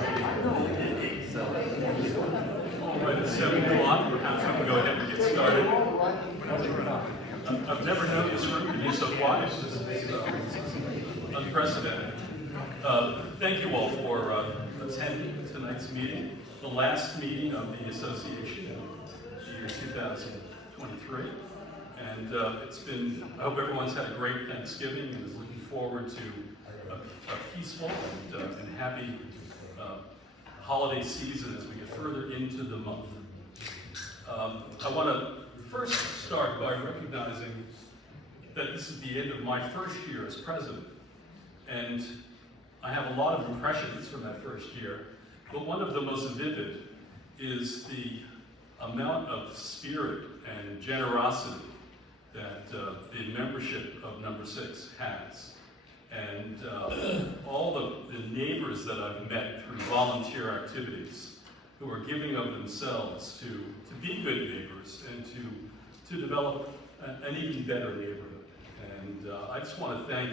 All right, it's 7 o'clock. Perhaps we can go ahead and get started. I've never known this room to be so quiet. This is unprecedented. Thank you all for attending tonight's meeting, the last meeting of the association of the year 2023. And it's been, I hope everyone's had a great Thanksgiving and is looking forward to a peaceful and happy holiday season as we get further into the month. I want to first start by recognizing that this is the end of my first year as president. And I have a lot of impressions from that first year, but one of the most vivid is the amount of spirit and generosity that the membership of Number 6 has. And all the neighbors that I've met through volunteer activities who are giving of themselves to be good neighbors and to develop an even better neighborhood. And I just want to thank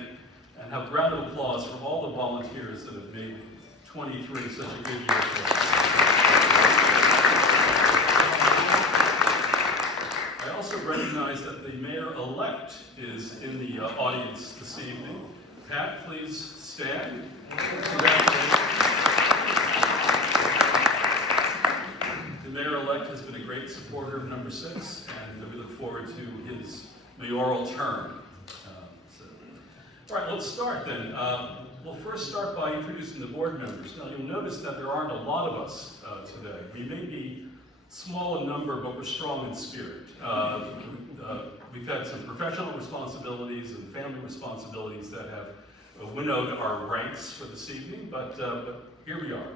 and have a round of applause for all the volunteers that have made 23 such a good year for us. I also recognize that the mayor-elect is in the audience this evening. Pat, please stand. Congratulations. The mayor-elect has been a great supporter of Number 6, and we look forward to his mayoral term. All right, let's start then. We'll first start by introducing the board members. Now, you'll notice that there aren't a lot of us today. We may be small in number, but we're strong in spirit. We've had some professional responsibilities and family responsibilities that have winnowed our ranks for this evening, but here we are.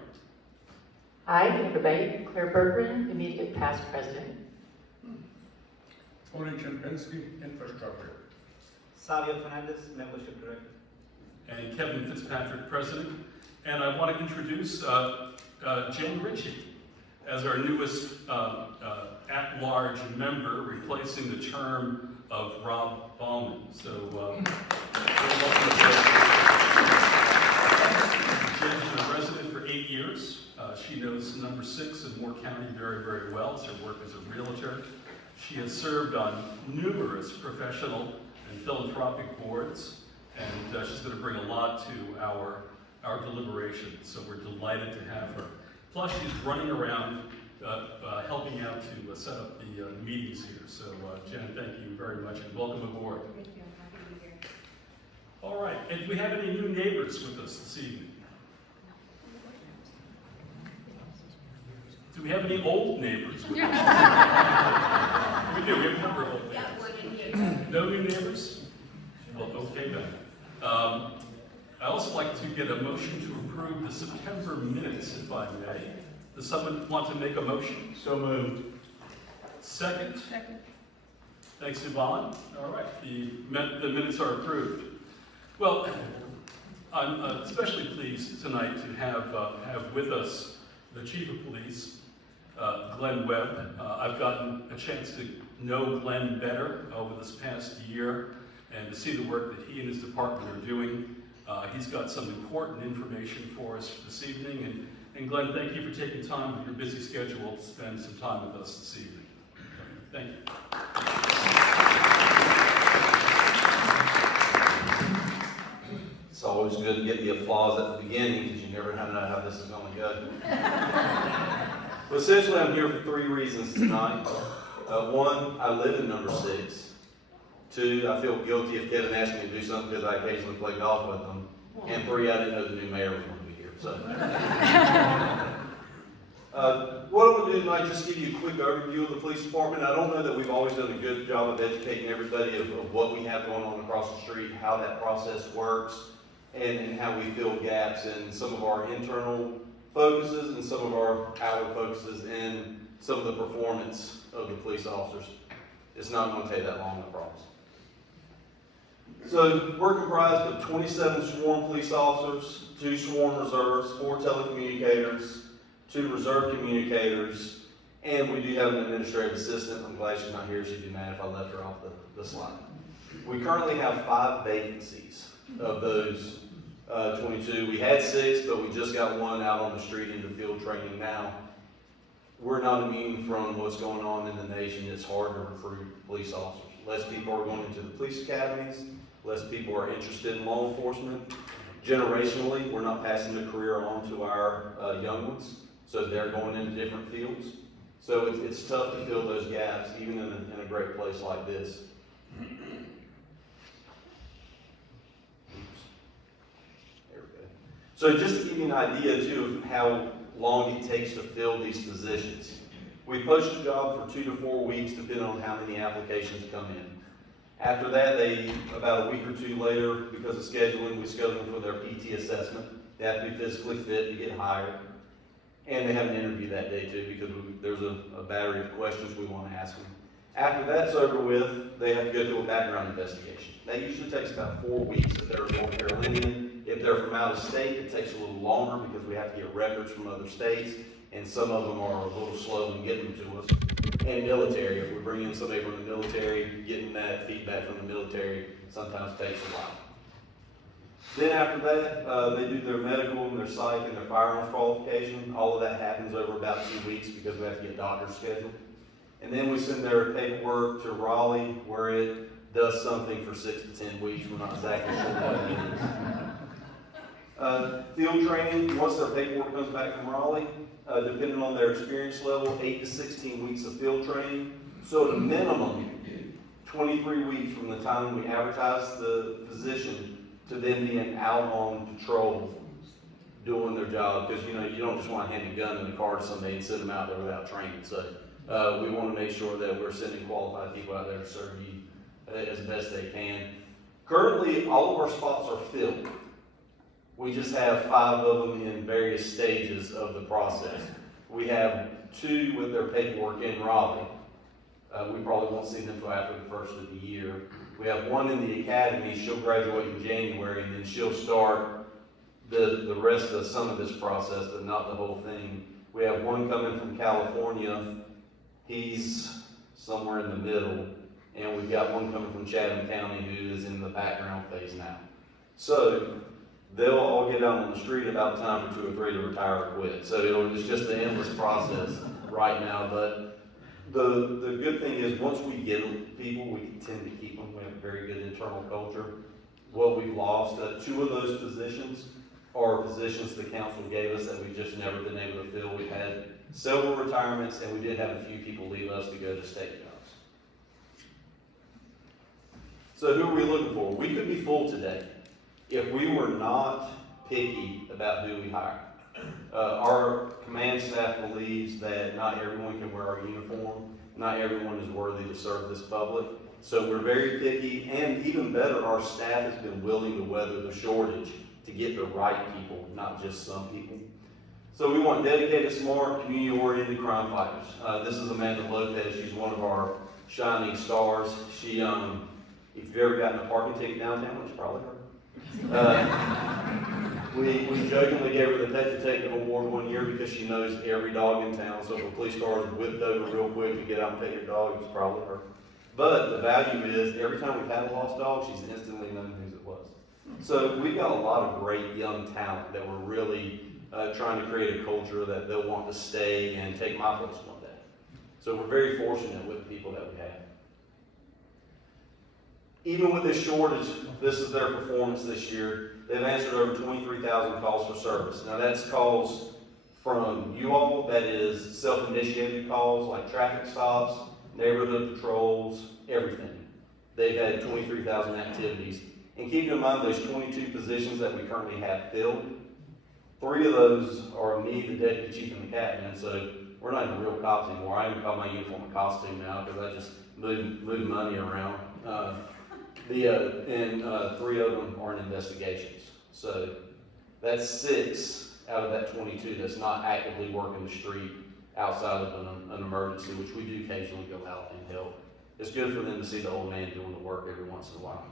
Hi, Jennifer Bates, Claire Bergeron, immediate past president. Tony Champinski, infrastructure. Savio Fernandez, membership director. And Kevin Fitzpatrick, president. And I want to introduce Jen Ritchie as our newest at-large member, replacing the term of Rob Bauman. So, Jen's been a resident for 8 years. She knows Number 6 in Moore County very, very well. It's her work as a realtor. She has served on numerous professional and philanthropic boards, and she's going to bring a lot to our deliberations. So we're delighted to have her. Plus, she's running around helping out to set up the meetings here. So, Jen, thank you very much and welcome aboard. Thank you. I'm happy to be here. All right, and do we have any new neighbors with us this evening? Do we have any old neighbors with us? We do. We have a number of old neighbors. No new neighbors? Well, okay then. I also like to get a motion to approve the September minutes, if I may. Does someone want to make a motion? So moved. Second? Second. Thanks, Yvonne. All right, the minutes are approved. Well, I'm especially pleased tonight to have with us the Chief of Police, Glenn Webb. I've gotten a chance to know Glenn better over this past year and to see the work that he and his department are doing. He's got some important information for us this evening. And Glenn, thank you for taking time with your busy schedule to spend some time with us this evening. Thank you. It's always good to get the applause at the beginning because you never know how this is going to go. But essentially, I'm here for 3 reasons tonight. 1, I live in Number 6. 2, I feel guilty if Kevin asked me to do something because I occasionally play golf with him. And 3, I didn't know the new mayor was going to be here. So, what I'm going to do tonight is just give you a quick overview of the police department. I don't know that we've always done a good job of educating everybody of what we have going on across the street, how that process works, and how we fill gaps in some of our internal focuses and some of our outward focuses in some of the performance of the police officers. It's not going to take that long, I promise. So we're comprised of 27 sworn police officers, 2 sworn reserves, 4 telecommunicators, 2 reserve communicators, and we do have an administrative assistant. I'm glad she's not here. She'd be mad if I left her off the slide. We currently have 5 vacancies of those 22. We had 6, but we just got 1 out on the street into field training now. We're not immune from what's going on in the nation. It's hard to recruit police officers. Less people are going into the police academies. Less people are interested in law enforcement. Generationally, we're not passing the career on to our young ones, so they're going into different fields. So it's tough to fill those gaps, even in a great place like this. There we go. So just to give you an idea, too, of how long it takes to fill these positions. We post a job for 2 to 4 weeks, depending on how many applications come in. After that, about a week or 2 later, because of scheduling, we schedule them for their PT assessment. They have to be physically fit to get hired. And they have an interview that day too, because there's a battery of questions we want to ask them. After that's over with, they have to go through a background investigation. That usually takes about 4 weeks if they're a North Carolinian. If they're from out of state, it takes a little longer because we have to get records from other states, and some of them are a little slow in getting them to us. And military, if we bring in somebody from the military, getting that feedback from the military sometimes takes a while. Then after that, they do their medical and their psych and their firearms qualification. All of that happens over about 2 weeks because we have to get doctors scheduled. And then we send their paperwork to Raleigh, where it does something for 6 to 10 weeks. We're not exactly sure what it is. Field training, once their paperwork comes back from Raleigh, depending on their experience level, 8 to 16 weeks of field training. So at a minimum, 23 weeks from the time we advertise the position to them being out on patrol doing their job. Because, you don't just want to hand a gun in the car to somebody and send them out there without training. So we want to make sure that we're sending qualified people out there to serve you as best they can. Currently, all of our spots are filled. We just have 5 of them in various stages of the process. We have 2 with their paperwork in Raleigh. We probably won't see them until after the first of the year. We have 1 in the academy. She'll graduate in January, and then she'll start the rest of some of this process, but not the whole thing. We have 1 coming from California. He's somewhere in the middle. And we've got 1 coming from Chatham County who is in the background phase now. So they'll all get out on the street about time for 2 or 3 to retire or quit. So it's just an endless process right now. But the good thing is, once we get people, we tend to keep them. We have a very good internal culture. What we've lost, 2 of those positions are positions the council gave us that we've just never been able to fill. We've had several retirements, and we did have a few people leave us to go to state jobs. So who are we looking for? We could be full today if we were not picky about who we hire. Our command staff believes that not everyone can wear our uniform. Not everyone is worthy to serve this public. So we're very picky, and even better, our staff has been willing to weather the shortage to get the right people, not just some people. So we want dedicated, smart, community-oriented crime fighters. This is Amanda Lopez. She's one of our shining stars. She, if you've ever gotten a parking ticket downtown, it's probably her. We jokingly gave her the Pet Detective Award one year because she knows every dog in town. So if a police car is whipped over real quick to get out and pet your dog, it's probably her. But the value is, every time we've had a lost dog, she's instantly known whose it was. So we've got a lot of great young talent that we're really trying to create a culture that they'll want to stay and take my place one day. So we're very fortunate with the people that we have. Even with this shortage, this is their performance this year. They've answered over 23,000 calls for service. Now that's calls from you all, that is self-initiated calls like traffic stops, neighborhood patrols, everything. They've had 23,000 activities. And keep in mind those 22 positions that we currently have filled, 3 of those are me, the deputy chief, and the captain. And so we're not even real cops anymore. I even call my uniform a costume now because I just move money around. And 3 of them are in investigations. So that's 6 out of that 22 that's not actively working the street outside of an emergency, which we do occasionally go out and help. It's good for them to see the old man doing the work every once in a while.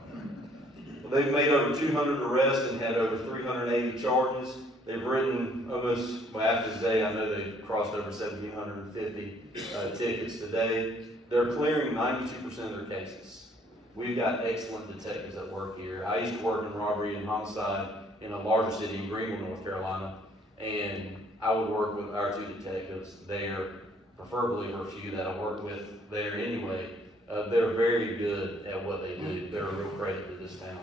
Well, they've made over 200 arrests and had over 380 charges. They've written almost, well, after today, I know they've crossed over 1,750 tickets today. They're clearing 92% of their cases. We've got excellent detectives that work here. I used to work in robbery and homicide in a larger city in Greenville, North Carolina, and I would work with our two detectives there, preferably or a few that I work with there anyway. They're very good at what they do. They're a real credit to this town.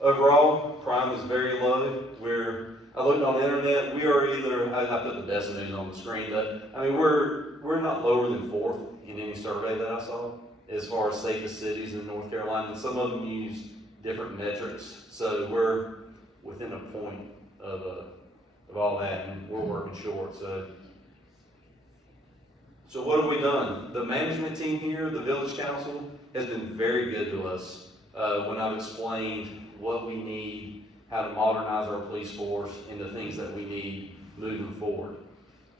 Overall, crime is very low. I looked on the internet, we are either, I put the best news on the screen, but I mean, we're not lower than 4th in any survey that I saw as far as safest cities in North Carolina. And some of them use different metrics, so we're within a point of all that, and we're working short. So what have we done? The management team here, the village council, has been very good to us when I've explained what we need, how to modernize our police force, and the things that we need moving forward.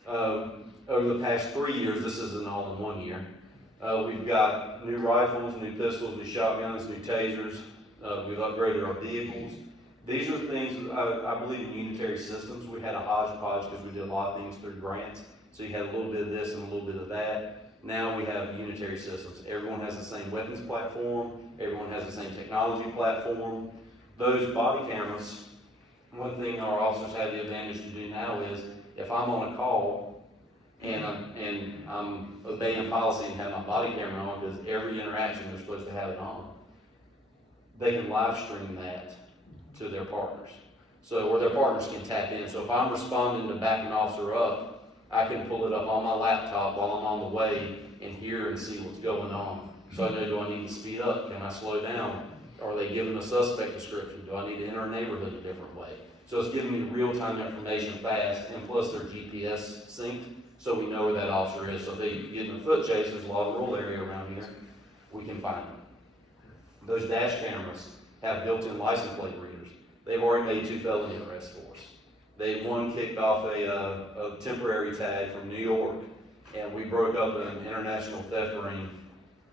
Over the past 3 years, this isn't all in 1 year, we've got new rifles, new pistols, new shotguns, new tasers. We've upgraded our vehicles. These are things, I believe in unitary systems. We had a hodgepodge because we did a lot of things through grants. So you had a little bit of this and a little bit of that. Now we have unitary systems. Everyone has the same weapons platform. Everyone has the same technology platform. Those body cameras, one thing our officers have the advantage to do now is, if I'm on a call and I'm obeying policy and have my body camera on, because every interaction they're supposed to have it on, they can live stream that to their partners. So, or their partners can tap in. So if I'm responding to back an officer up, I can pull it up on my laptop while I'm on the way and hear and see what's going on. So I know, do I need to speed up? Can I slow down? Are they giving a suspect description? Do I need to enter a neighborhood a different way? So it's giving me real-time information fast, and plus they're GPS synced, so we know where that officer is. So if they get in a foot chase, there's a lot of rural area around here, we can find them. Those dash cameras have built-in license plate readers. They've already made 2 felony arrests for us. One kicked off a temporary tag from New York, and we broke up an international theft ring,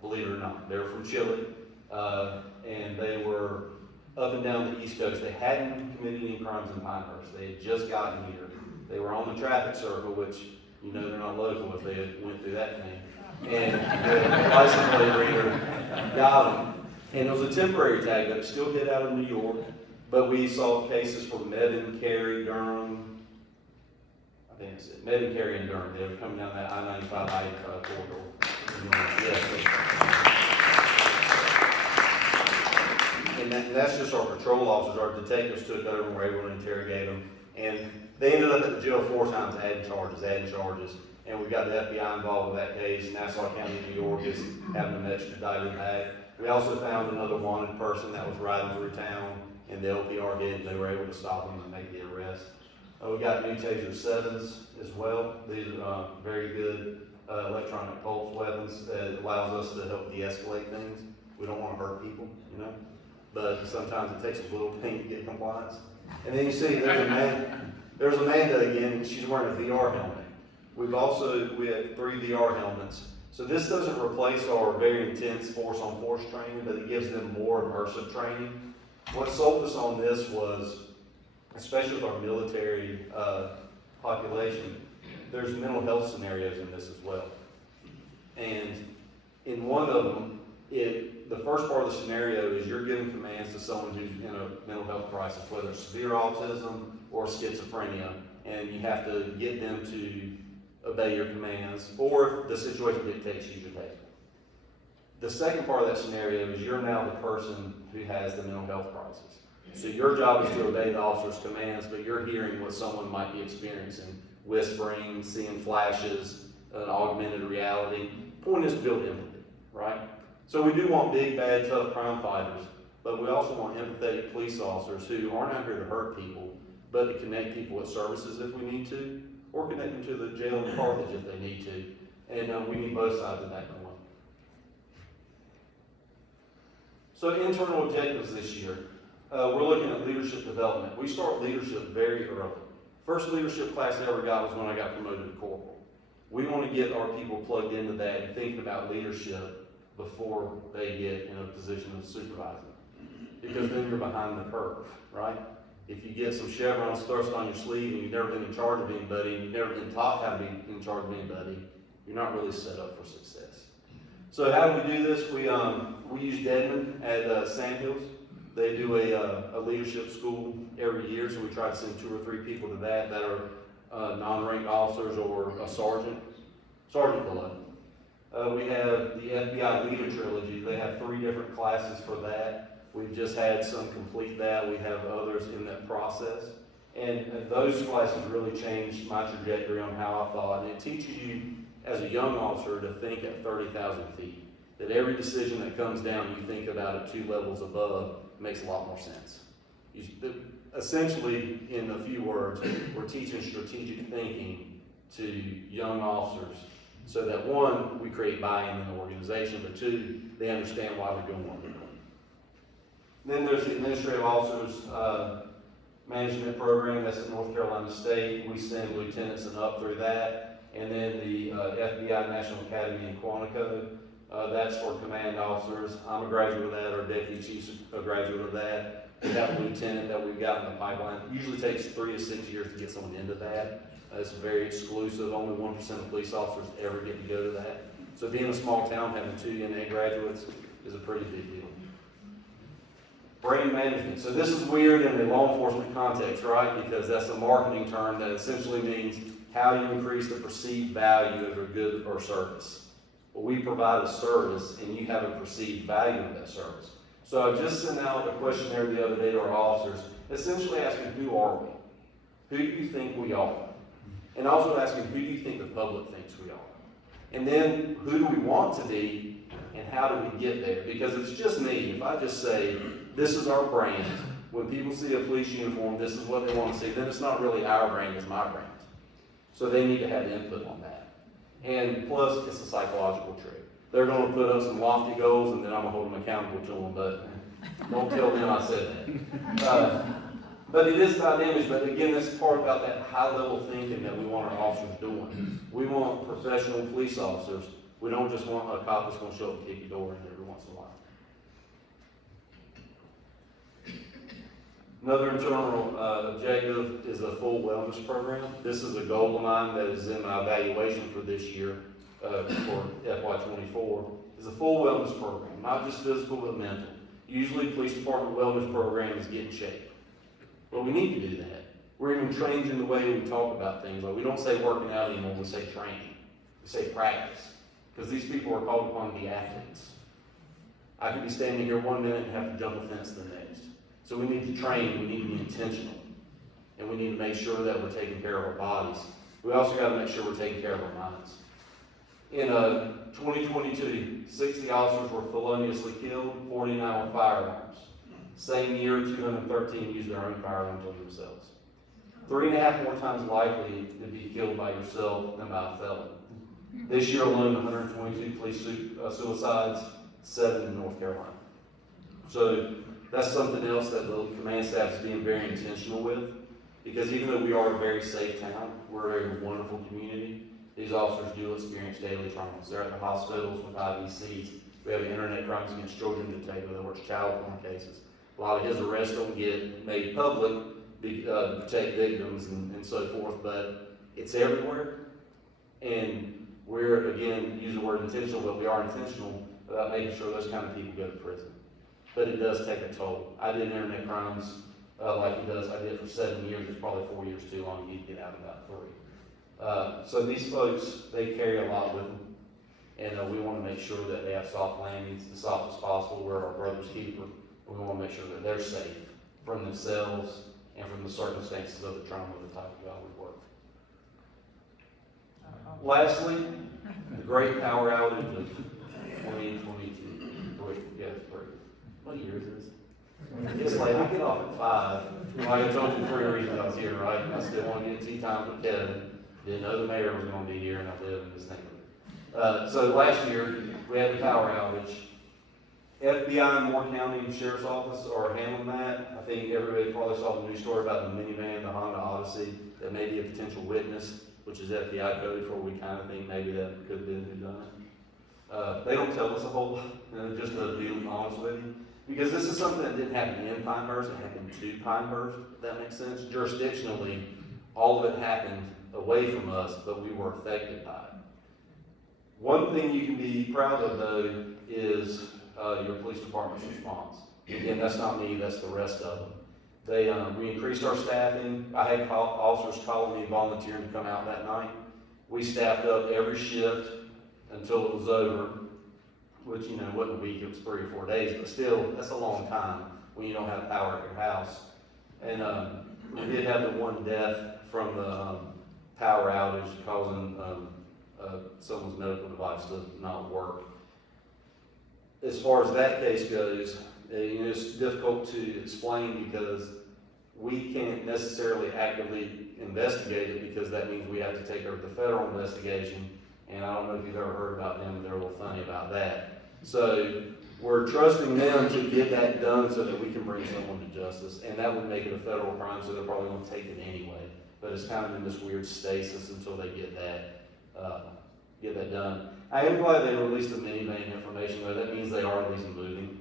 believe it or not. They were from Chile, and they were up and down the East Coast. They hadn't committed any crimes in Pinehurst. They had just gotten here. They were on the traffic circle, which, you know, they're not local if they had went through that thing. And the license plate reader got them. And it was a temporary tag that still hit out of New York, but we solved cases for Medin, Cary, Durham. I think it's it. Medin, Cary, and Durham. They were coming down that I-95, I-85 corridor. And that's just our patrol officers. Our detectives took over and were able to interrogate them. And they ended up at the jail 4 times adding charges. And we got the FBI involved with that case. Nassau County, New York is having them extradited back. We also found another wanted person that was riding through town, and the LPR did. They were able to stop him and make the arrest. We got new Taser 7s as well. These are very good electronic pulse weapons. It allows us to help de-escalate things. We don't want to hurt people, you know. But sometimes it takes a little pain to get compliance. And then you see there's Amanda again, and she's wearing a VR helmet. We have 3 VR helmets. So this doesn't replace our very intense force-on-force training, but it gives them more immersive training. What sold us on this was, especially with our military population, there's mental health scenarios in this as well. And in one of them, the first part of the scenario is you're giving commands to someone who's in a mental health crisis, whether it's severe autism or schizophrenia, and you have to get them to obey your commands, or if the situation dictates you should take. The second part of that scenario is you're now the person who has the mental health crisis. So your job is to obey the officer's commands, but you're hearing what someone might be experiencing, whispering, seeing flashes, augmented reality. The point is to build empathy, right? So we do want big, bad, tough crime fighters, but we also want empathetic police officers who aren't out here to hurt people, but to connect people with services if we need to, or connect them to the jail and Carthage if they need to. And we need both sides of that going. So internal objectives this year. We're looking at leadership development. We start leadership very early. First leadership class I ever got was when I got promoted to corporal. We want to get our people plugged into that and thinking about leadership before they get in a position of supervising. Because then you're behind the curve, right? If you get some chevrons thrust on your sleeve and you've never been in charge of anybody and you've never been taught how to be in charge of anybody, you're not really set up for success. So how do we do this? We use Deadman at Sandhills. They do a leadership school every year, so we try to send 2 or 3 people to that are non-ranked officers or a sergeant below. We have the FBI Leader Trilogy. They have 3 different classes for that. We've just had some complete that. We have others in that process. And those classes really changed my trajectory on how I thought. And it teaches you, as a young officer, to think at 30,000 feet. That every decision that comes down, you think about it 2 levels above, makes a lot more sense. Essentially, in a few words, we're teaching strategic thinking to young officers so that 1, we create buy-in in the organization, but 2, they understand why we're doing what we're doing. Then there's the Administrative Officers Management Program. That's at North Carolina State. We send lieutenants and up through that. And then the FBI National Academy in Quantico. That's for command officers. I'm a graduate of that. Our deputy chief's a graduate of that. We have a lieutenant that we've got in the pipeline. It usually takes 3 to 6 years to get someone into that. It's very exclusive. Only 1% of police officers ever get to go to that. So being a small town, having 2 NA graduates is a pretty big deal. Brand management. So this is weird in the law enforcement context, right? Because that's a marketing term that essentially means how you increase the perceived value of your good or service. Well, we provide a service and you have a perceived value of that service. So I just sent out a questionnaire the other day to our officers, essentially asking, who are we? Who do you think we are? And also asking, who do you think the public thinks we are? And then, who do we want to be, and how do we get there? Because if it's just me, if I just say, this is our brand, when people see a police uniform, this is what they want to see, then it's not really our brand, it's my brand. So they need to have input on that. And plus, it's a psychological trick. They're going to put up some lofty goals, and then I'm going to hold them accountable to them, but don't tell them I said that. But it is about image, but again, that's part about that high-level thinking that we want our officers doing. We want professional police officers. We don't just want a cop that's going to show up and kick your door in every once in a while. Another internal objective is a full wellness program. This is a goal of mine that is in my evaluation for this year, for FY24, is a full wellness program, not just physical but mental. Usually police department wellness program is get in shape. But we need to do that. We're even trained in the way we talk about things. Like we don't say working out anymore, we say training. We say practice. Because these people are called upon to be athletes. I could be standing here 1 minute and have to jump a fence the next. So we need to train, we need to be intentional. And we need to make sure that we're taking care of our bodies. We also got to make sure we're taking care of our minds. In 2022, 60 officers were feloniously killed, 49 with firearms. Same year, 213 used their own firearms on themselves. 3.5 more times likely to be killed by yourself than by a felon. This year alone, 122 police suicides, 7 in North Carolina. So that's something else that the command staff is being very intentional with, because even though we are a very safe town, we're a very wonderful community, these officers do experience daily traumas. They're at the hospitals with IVCs. We have internet crimes against children detective that works child porn cases. A lot of his arrests don't get made public to protect victims and so forth, but it's everywhere. And we're, again, use the word intentional, but we are intentional about making sure those kind of people go to prison. But it does take a toll. I did internet crimes like he does. I did it for 7 years. It's probably 4 years too long. You need to get out in about 3. So these folks, they carry a lot with them. And we want to make sure that they have soft landings, as soft as possible. We're our brother's keeper. We want to make sure that they're safe from themselves and from the circumstances of the trauma of the type of job we work. Lastly, the great power outage of 2022. Yeah, it's 3. What year is this? It's late. I get off at 5. Like I told you for a reason I was here, right? I still want to get tea time with Kevin. Didn't know the mayor was going to be here, and I live in this neighborhood. So last year, we had the power outage. FBI and Moore County Sheriff's Office are handling that. I think everybody probably saw the news story about the minivan, the Honda Odyssey, that may be a potential witness, which is FBI code for we kind of think maybe that could have been who done it. They don't tell us a whole lot, just to be honest with you. Because this is something that didn't happen in Pinehurst, it happened to Pinehurst, if that makes sense. Jurisdictionally, all of it happened away from us, but we were affected by it. One thing you can be proud of, though, is your police department's response. Again, that's not me, that's the rest of them. We increased our staffing. I had officers calling me volunteering to come out that night. We staffed up every shift until it was over, which, you know, wasn't a week, it was 3 or 4 days, but still, that's a long time when you don't have power at your house. And we did have the one death from the power outage causing someone's medical device to not work. As far as that case goes, you know, it's difficult to explain because we can't necessarily actively investigate it because that means we have to take over the federal investigation. And I don't know if you've ever heard about them, they're a little funny about that. So we're trusting them to get that done so that we can bring someone to justice. And that would make it a federal crime, so they're probably going to take it anyway. But it's kind of in this weird stasis until they get that done. I am glad they released the minivan information, though. That means they are at least moving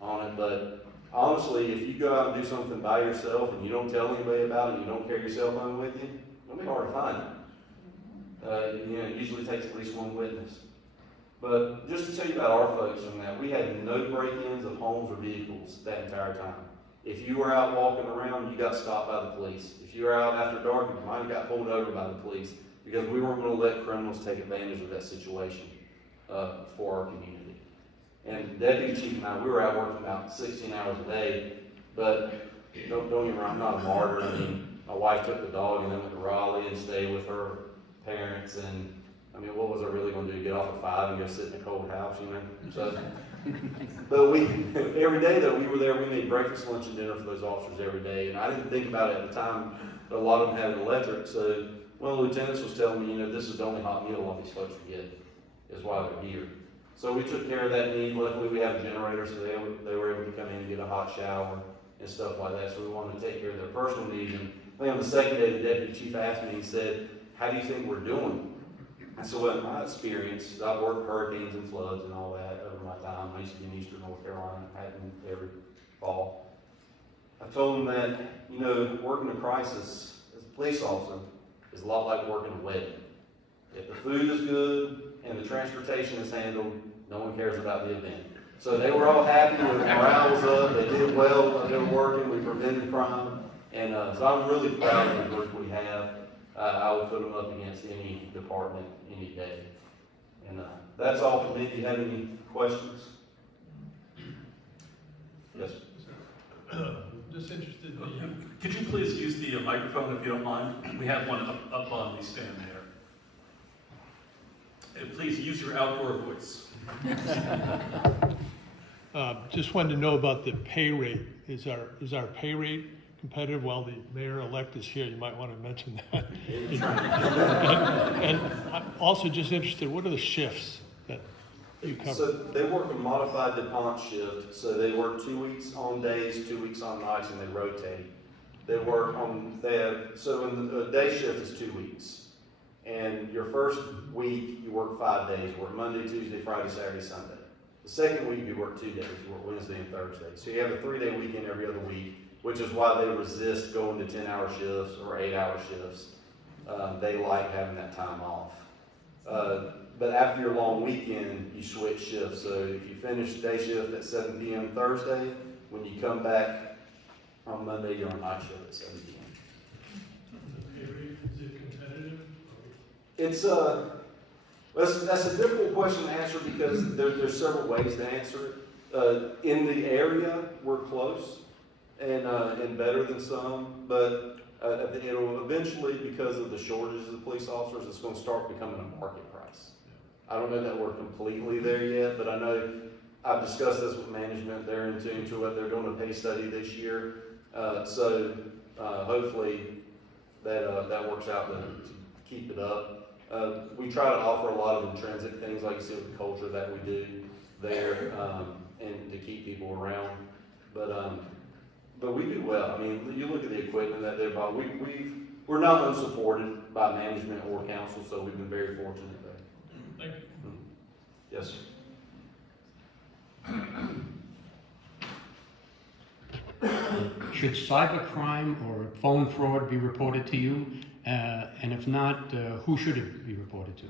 on it. But honestly, if you go out and do something by yourself and you don't tell anybody about it, and you don't carry your cell phone with you, it'll be hard to find it. You know, it usually takes at least one witness. But just to tell you about our folks on that, we had no break-ins of homes or vehicles that entire time. If you were out walking around, you got stopped by the police. If you were out after dark, you might have got pulled over by the police because we weren't going to let criminals take advantage of that situation for our community. And Deputy Chief and I, we were out working about 16 hours a day, but don't get me wrong, I'm not a martyr. I mean, my wife took the dog and then went to Raleigh and stayed with her parents, and I mean, what was I really going to do? Get off at 5 and go sit in a cold house, you know? So, but every day though, we were there. We made breakfast, lunch, and dinner for those officers every day, and I didn't think about it at the time, but a lot of them had electric. So one of the lieutenants was telling me, you know, this is the only hot meal all these folks would get, is why they're here. So we took care of that need. Luckily, we have a generator, so they were able to come in and get a hot shower and stuff like that. So we wanted to take care of their personal needs. And I think on the second day, the deputy chief asked me, he said, "How do you think we're doing?" I said, "Well, in my experience, I've worked hurricanes and floods and all that over my time. I used to be in Eastern North Carolina, happened every fall." I told him that, you know, working a crisis as a police officer is a lot like working a wedding. If the food is good and the transportation is handled, no one cares about the event. So they were all happy, the morale was up, they did well, they were working, we prevented crime. And so I'm really proud of the group we have. I would put them up against any department any day. And that's all for me. Do you have any questions? Yes. Just interested Could you please use the microphone if you don't mind? We have one up on the stand there. And please use your outdoor voice. just wanted to know about the pay rate. Is our pay rate competitive? While the mayor-elect is here, you might want to mention that. and I'm also just interested, what are the shifts that you cover? So they work a modified DuPont shift. So they work 2 weeks on days, 2 weeks on nights, and they rotate. So in the day shift is 2 weeks. And your first week, you work 5 days. You work Monday, Tuesday, Friday, Saturday, Sunday. The second week, you work 2 days. You work Wednesday and Thursday. So you have a 3-day weekend every other week, which is why they resist going to 10-hour shifts or 8-hour shifts. They like having that time off. But after your long weekend, you switch shifts. So if you finish day shift at 7 p.m. Thursday, when you come back on Monday, you're on night shift at 7 p.m. Is it competitive? It's that's a difficult question to answer because there's several ways to answer it. In the area, we're close and better than some, but it'll eventually, because of the shortages of police officers, it's going to start becoming a market price. I don't know that we're completely there yet, but I know I've discussed this with management. They're in tune to it. They're doing a pay study this year, so hopefully that works out to keep it up. We try to offer a lot of intrinsic things, like you see with the culture that we do there, and to keep people around. But we do well. I mean, you look at the equipment that they buy. We're not unsupported by management or council, so we've been very fortunate there. Thank you. Yes, sir. Should cybercrime or phone fraud be reported to you? And if not, who should it be reported to?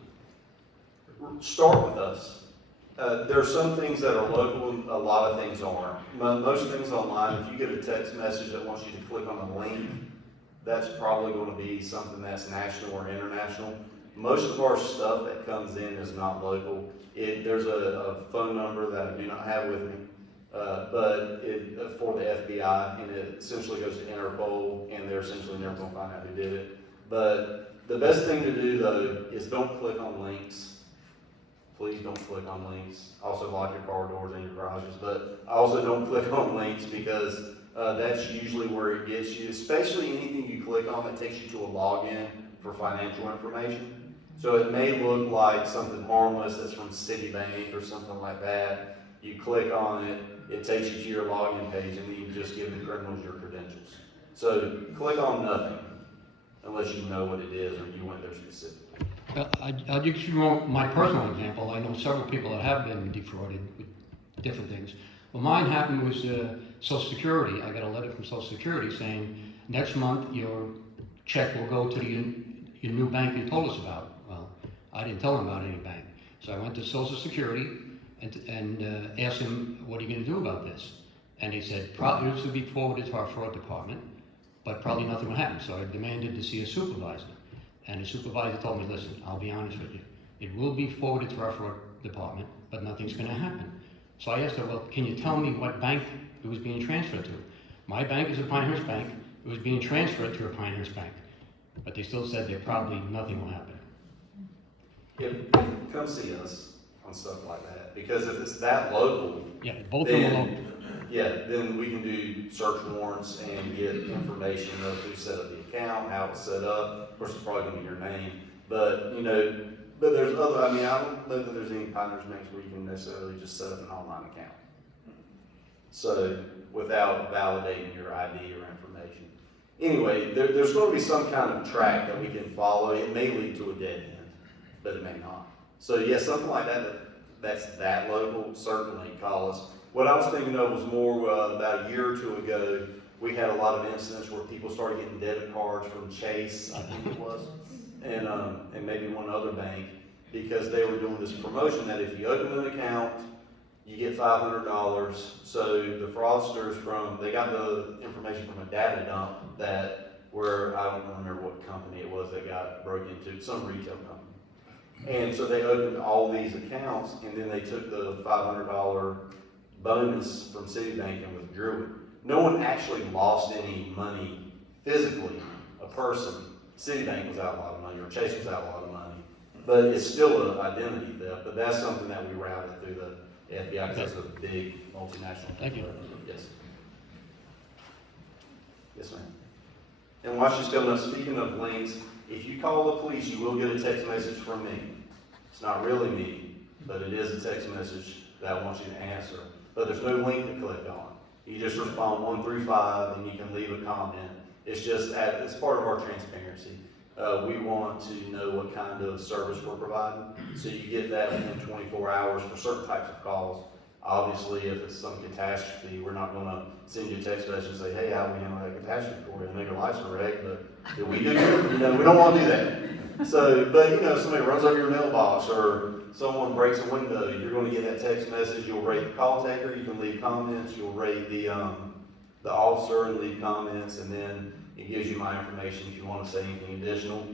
Start with us. There are some things that are local, and a lot of things aren't. Most things online, if you get a text message that wants you to click on a link, that's probably going to be something that's national or international. Most of our stuff that comes in is not local. There's a phone number that I do not have with me, but for the FBI, and it essentially goes to Interpol, and they're essentially never going to find out who did it. But the best thing to do, though, is don't click on links. Please don't click on links. Also lock your car doors and your garages, but also don't click on links because that's usually where it gets you, especially anything you click on that takes you to a login for financial information. So it may look like something harmless that's from Citibank or something like that. You click on it, it takes you to your login page, and then you just give the criminals your credentials. So click on nothing unless you know what it is or you went there specifically. I'll give you my personal example. I know several people that have been defrauded with different things. Well, mine happened was Social Security. I got a letter from Social Security saying, next month your check will go to your new bank you told us about. Well, I didn't tell them about any bank. So I went to Social Security and asked them, what are you going to do about this? And they said, probably this will be forwarded to our fraud department, but probably nothing will happen. So I demanded to see a supervisor. And the supervisor told me, listen, I'll be honest with you. It will be forwarded to our fraud department, but nothing's going to happen. So I asked her, well, can you tell me what bank it was being transferred to? My bank is a Pinehurst bank. It was being transferred to a Pinehurst bank. But they still said that probably nothing will happen. Come see us on stuff like that, because if it's that local, Yeah, both of them are local. then we can do search warrants and get information of who set up the account, how it's set up. Of course, it's probably going to be your name, but but there's other. I mean, I don't know that there's any Pinehurst banks where you can necessarily just set up an online account. So without validating your ID or information. Anyway, there's going to be some kind of track that we can follow. It may lead to a dead end, but it may not. So yeah, something like that's that local, certainly call us. What I was thinking of was more about a year or two ago, we had a lot of incidents where people started getting debit cards from Chase, I think it was, and maybe one other bank, because they were doing this promotion that if you open an account, you get $500. So the fraudsters they got the information from a data dump where I don't remember what company it was that got broke into, some retail company. And so they opened all these accounts, and then they took the $500 bonus from Citibank and withdrew it. No one actually lost any money physically, a person. Citibank was out a lot of money, or Chase was out a lot of money. But it's still an identity theft, but that's something that we routed through the FBI because it's a big multinational. Thank you. Yes. Yes, ma'am. And while she's coming up, speaking of links, if you call the police, you will get a text message from me. It's not really me, but it is a text message that I want you to answer. But there's no link to click on. You just respond 1 through 5, and you can leave a comment. It's it's part of our transparency. We want to know what kind of service we're providing. So you get that within 24 hours for certain types of calls. Obviously, if it's some catastrophe, we're not going to send you a text message and say, hey, how do we handle that catastrophe for you? Make your life a wreck, but do we do it? We don't want to do that. So, but if somebody runs over your mailbox or someone breaks a window, you're going to get that text message. You'll rate the call taker. You can leave comments. You'll rate the officer and leave comments, and then it gives you my information if you want to say anything additional.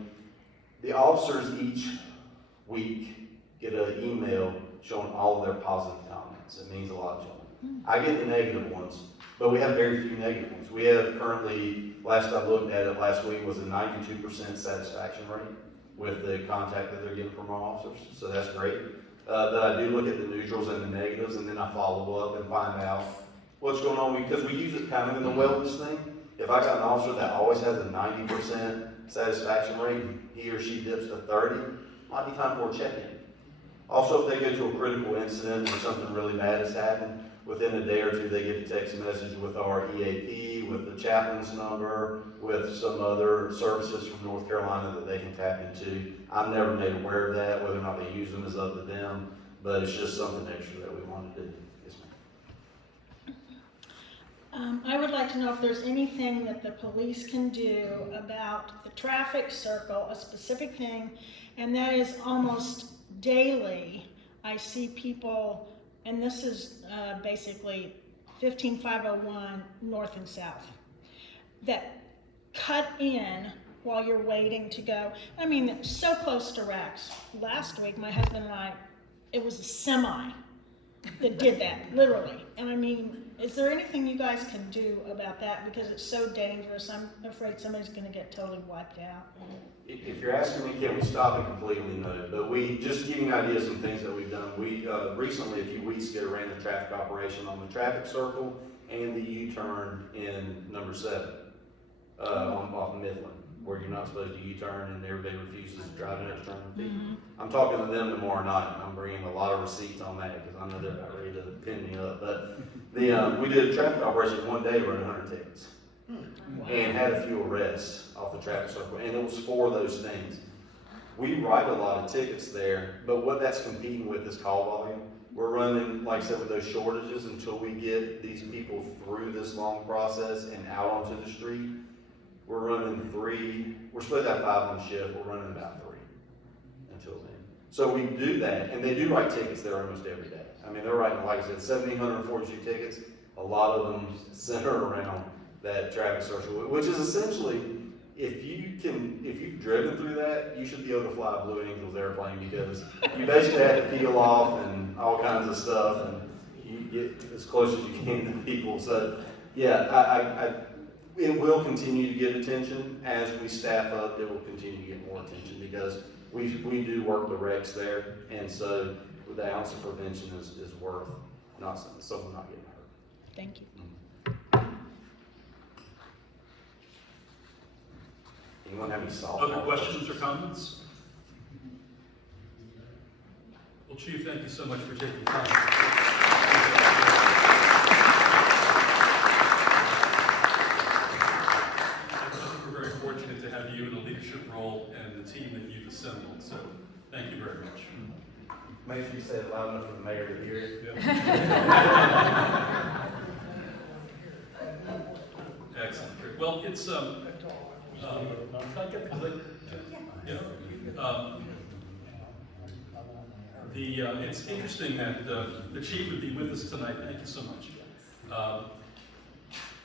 The officers each week get an email showing all of their positive comments. It means a lot to them. I get the negative ones, but we have very few negative ones. We have currently, last I looked at it last week, was a 92% satisfaction rate with the contact that they're getting from our officers. So that's great. But I do look at the neutrals and the negatives, and then I follow up and find out what's going on, because we use it kind of in the wellness thing. If I got an officer that always has a 90% satisfaction rate, he or she dips to 30, might be time for a check-in. Also, if they go to a critical incident or something really bad has happened, within a day or two they get a text message with our EAP, with the chaplain's number, with some other services from North Carolina that they can tap into. I'm never made aware of that. Whether or not they use them is up to them, but it's just something extra that we want to do. Yes, ma'am. I would like to know if there's anything that the police can do about the traffic circle, a specific thing, and that is almost daily I see people, and this is basically 15501 north and south, that cut in while you're waiting to go. I mean, so close to wrecks. Last week, my husband and I, it was a semi that did that, literally. And I mean, is there anything you guys can do about that? Because it's so dangerous. I'm afraid somebody's gonna get totally wiped out. If you're asking me, can we stop it completely? No, but we, just to give you an idea of some things that we've done. We, recently, a few weeks ago, ran the traffic operation on the traffic circle and the U-turn in number 7, off Midland, where you're not supposed to U-turn and everybody refuses to drive an extra 100 feet. I'm talking to them tomorrow night, and I'm bringing a lot of receipts on that, because I know they're about ready to pin me up. But we did a traffic operation one day, running 100 tickets. And had a few arrests off the traffic circle, and it was for those things. We write a lot of tickets there, but what that's competing with is call volume. We're running, like I said, with those shortages until we get these people through this long process and out onto the street. We're running 3, we're supposed to have 5 on shift, we're running about 3 until then. So we do that, and they do write tickets there almost every day. I mean, they're writing, like I said, 1,742 tickets. A lot of them center around that traffic circle, which is essentially, if you've driven through that, you should be able to fly a Blue Angels airplane, because you basically have to peel off and all kinds of stuff, and you get as close as you can to people. So yeah, it will continue to get attention. As we staff up, it will continue to get more attention, because we do work the wrecks there, and so the ounce of prevention is worth someone not getting hurt. Thank you. Anyone have any softball Other questions or comments? Well, Chief, thank you so much for taking time. I think we're very fortunate to have you in a leadership role and the team that you've assembled, so thank you very much. Make sure you say it loud enough for the mayor to hear it. Excellent. Great. Well, it's can I get the click? Yeah. It's interesting that the chief would be with us tonight. Thank you so much.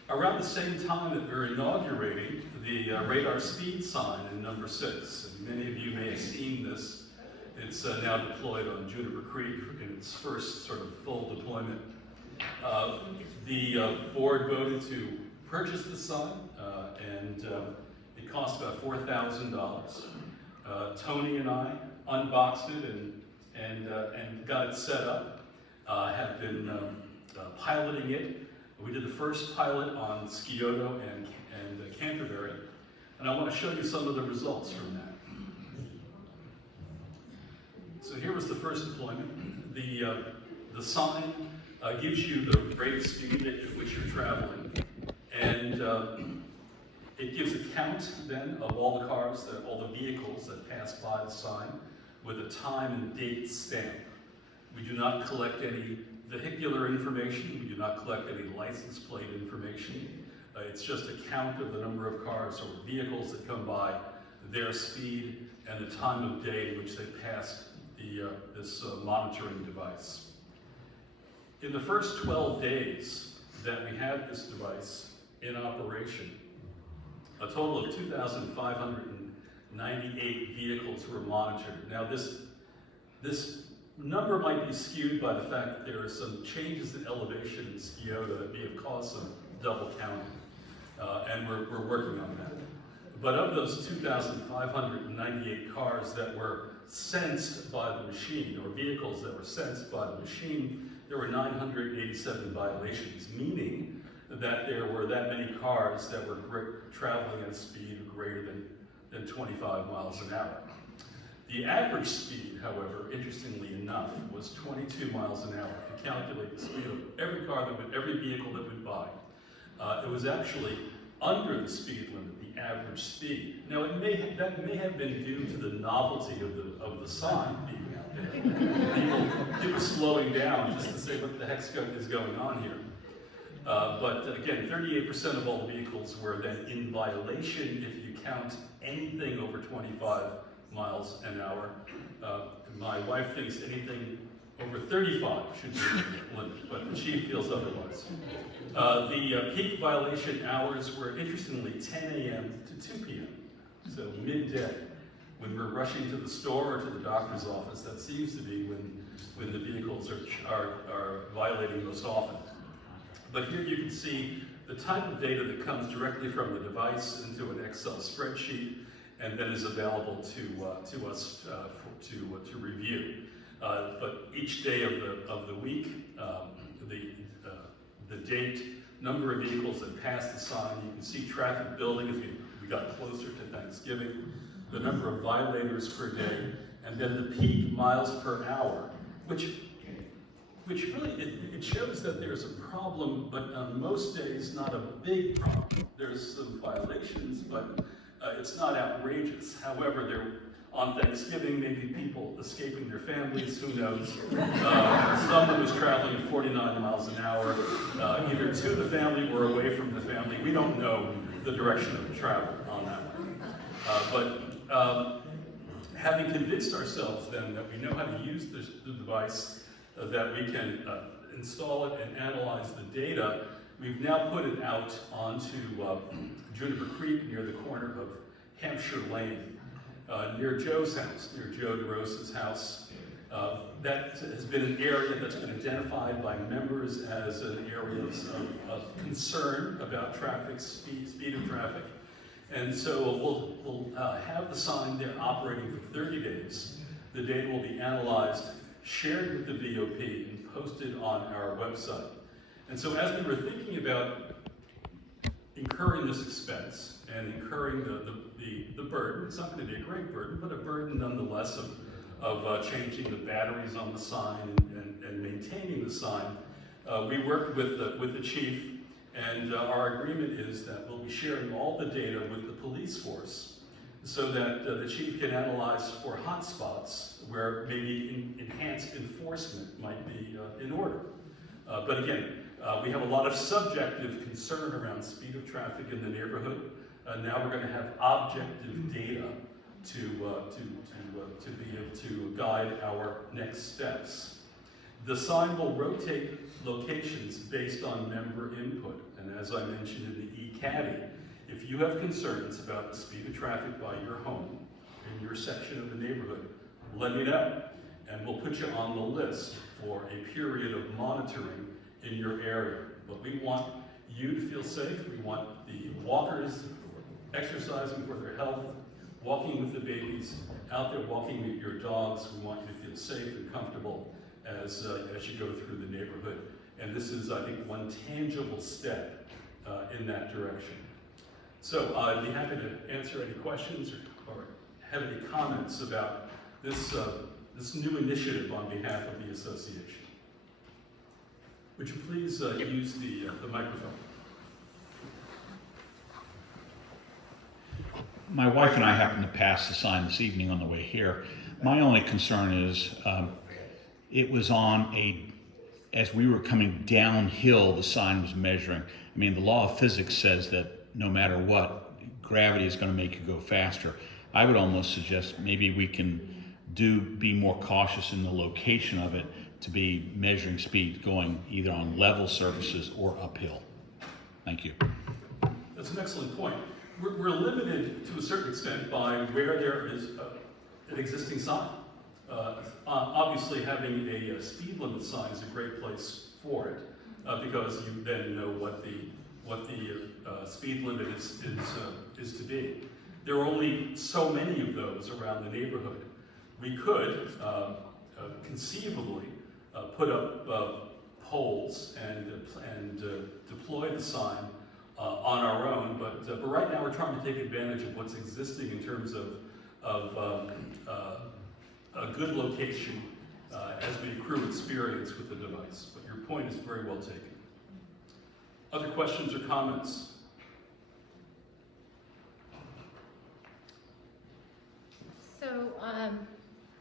Around the same time that we're inaugurating the radar speed sign in number 6, and many of you may have seen this. It's now deployed on Juniper Creek in its first sort of full deployment. The board voted to purchase the sign, and it cost about $4,000. Tony and I unboxed it and got it set up. Have been piloting it. We did the first pilot on Scioto and Canterbury, and I want to show you some of the results from that. So here was the first deployment. The sign gives you the rate of speed at which you're traveling, and it gives a count then of all the cars, all the vehicles that pass by the sign with a time and date stamp. We do not collect any vehicular information. We do not collect any license plate information. It's just a count of the number of cars or vehicles that come by, their speed, and the time of day in which they passed this monitoring device. In the first 12 days that we had this device in operation, a total of 2,598 vehicles were monitored. Now this number might be skewed by the fact that there are some changes in elevation in Scioto that may have caused some double counting, and we're working on that. But of those 2,598 cars that were sensed by the machine, or vehicles that were sensed by the machine, there were 987 violations, meaning that there were that many cars that were traveling at a speed greater than 25 miles an hour. The average speed, however, interestingly enough, was 22 miles an hour. If you calculate the speed of every vehicle that went by, it was actually under the speed limit, the average speed. Now, that may have been due to the novelty of the sign being out there. People slowing down just to say what the heck is going on here. But again, 38% of all the vehicles were then in violation if you count anything over 25 miles an hour. My wife thinks anything Over 35 should be the limit, but the chief feels otherwise. The peak violation hours were interestingly 10 a.m. to 2 p.m., so midday. When we're rushing to the store or to the doctor's office, that seems to be when the vehicles are violating most often. But here you can see the type of data that comes directly from the device into an Excel spreadsheet and then is available to us to review. But each day of the week, the date, number of vehicles that pass the sign, you can see traffic building as we got closer to Thanksgiving, the number of violators per day, and then the peak miles per hour, which really, it shows that there's a problem, but on most days, not a big problem. There's some violations, but it's not outrageous. However, on Thanksgiving, maybe people escaping their families, who knows. Someone was traveling at 49 miles an hour, either to the family or away from the family. We don't know the direction of travel on that one. But having convinced ourselves then that we know how to use the device, that we can install it and analyze the data, we've now put it out onto Juniper Creek near the corner of Hampshire Lane, near Joe's house, near Joe DeRosa's house. That has been an area that's been identified by members as an area of concern about traffic, speed of traffic. And so we'll have the sign there operating for 30 days. The data will be analyzed, shared with the VOP, and posted on our website. And so as we were thinking about incurring this expense and incurring the burden, it's not going to be a great burden, but a burden nonetheless of changing the batteries on the sign and maintaining the sign, we worked with the chief, and our agreement is that we'll be sharing all the data with the police force so that the chief can analyze for hotspots where maybe enhanced enforcement might be in order. But again, we have a lot of subjective concern around speed of traffic in the neighborhood. Now we're going to have objective data to be able to guide our next steps. The sign will rotate locations based on member input. And as I mentioned in the e-caddy, if you have concerns about the speed of traffic by your home, in your section of the neighborhood, let me know. And we'll put you on the list for a period of monitoring in your area. But we want you to feel safe. We want the walkers exercising for their health, walking with the babies, out there walking with your dogs. We want you to feel safe and comfortable as you go through the neighborhood. And this is, I think, one tangible step in that direction. So I'd be happy to answer any questions or have any comments about this new initiative on behalf of the association. Would you please use the microphone? My wife and I happened to pass the sign this evening on the way here. My only concern is it was as we were coming downhill, the sign was measuring. I mean, the law of physics says that no matter what, gravity is going to make you go faster. I would almost suggest maybe we can be more cautious in the location of it to be measuring speed going either on level surfaces or uphill. Thank you. That's an excellent point. We're limited to a certain extent by where there is an existing sign. Obviously, having a speed limit sign is a great place for it because you then know what the speed limit is to be. There are only so many of those around the neighborhood. We could conceivably put up poles and deploy the sign on our own, but right now we're trying to take advantage of what's existing in terms of a good location as we accrue experience with the device. But your point is very well taken. Other questions or comments? So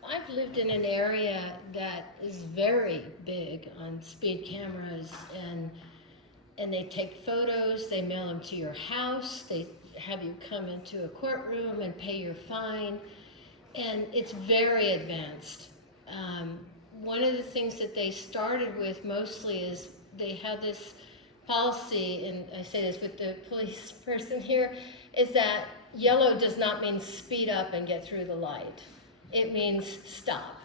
I've lived in an area that is very big on speed cameras, and they take photos, they mail them to your house, they have you come into a courtroom and pay your fine, and it's very advanced. one of the things that they started with mostly is they had this policy, and I say this with the police person here, is that yellow does not mean speed up and get through the light. It means stop,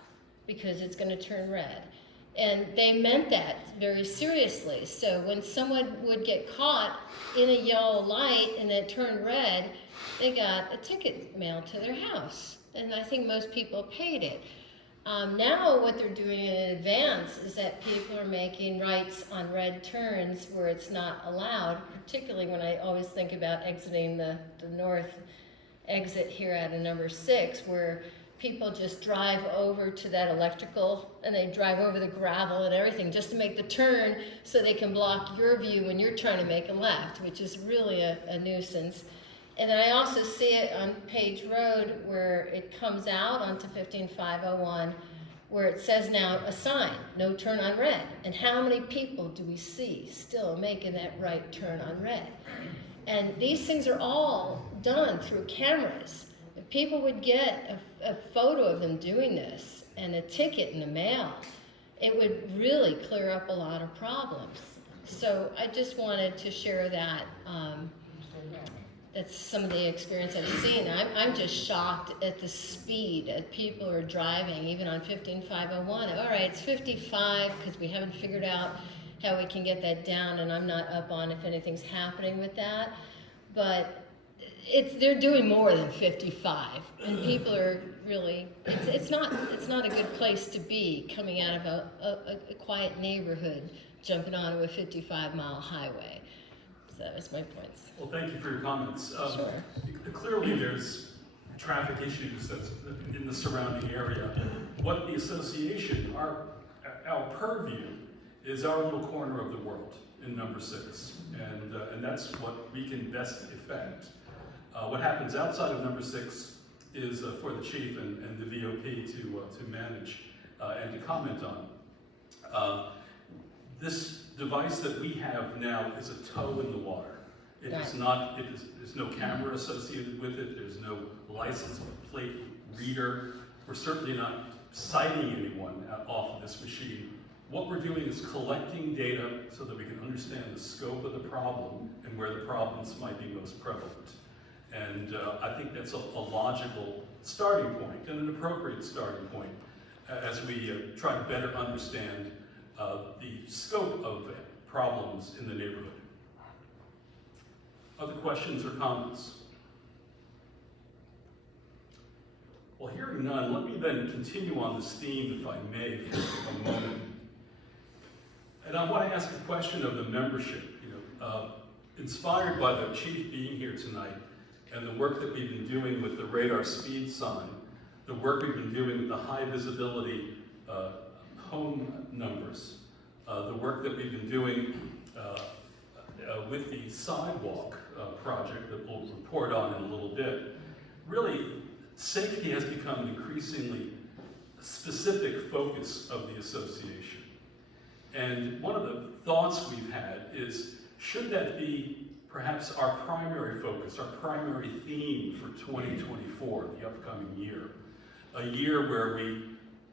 because it's going to turn red. And they meant that very seriously. So when someone would get caught in a yellow light and it turned red, they got a ticket mailed to their house. And I think most people paid it. Now what they're doing in advance is that people are making rights on red turns where it's not allowed, particularly when I always think about exiting the north exit here at a number 6, where people just drive over to that electrical, and they drive over the gravel and everything just to make the turn so they can block your view when you're trying to make a left, which is really a nuisance. And then I also see it on Page Road where it comes out onto 15501, where it says now a sign, no turn on red. And how many people do we see still making that right turn on red? And these things are all done through cameras. If people would get a photo of them doing this and a ticket in the mail, it would really clear up a lot of problems. So I just wanted to share that. That's some of the experience I've seen. I'm just shocked at the speed that people are driving, even on 15501. All right, it's 55 because we haven't figured out how we can get that down, and I'm not up on if anything's happening with that. But they're doing more than 55, and people are really. It's not a good place to be coming out of a quiet neighborhood, jumping onto a 55-mile highway. So that was my points. Well, thank you for your comments. Sure. Clearly, there's traffic issues that's in the surrounding area. What the association, our purview, is our little corner of the world in number 6, and that's what we can best effect. What happens outside of number 6 is for the chief and the VOP to manage and to comment on. This device that we have now is a toe in the water. It is not. There's no camera associated with it. There's no license plate reader. We're certainly not citing anyone off of this machine. What we're doing is collecting data so that we can understand the scope of the problem and where the problems might be most prevalent. And I think that's a logical starting point and an appropriate starting point as we try to better understand the scope of problems in the neighborhood. Other questions or comments? Well, hearing none, let me then continue on this theme, if I may, for a moment. And I want to ask a question of the membership. Inspired by the chief being here tonight and the work that we've been doing with the radar speed sign, the work we've been doing with the high visibility home numbers, the work that we've been doing with the sidewalk project that we'll report on in a little bit, really safety has become an increasingly specific focus of the association. And one of the thoughts we've had is, should that be perhaps our primary focus, our primary theme for 2024, the upcoming year? A year where we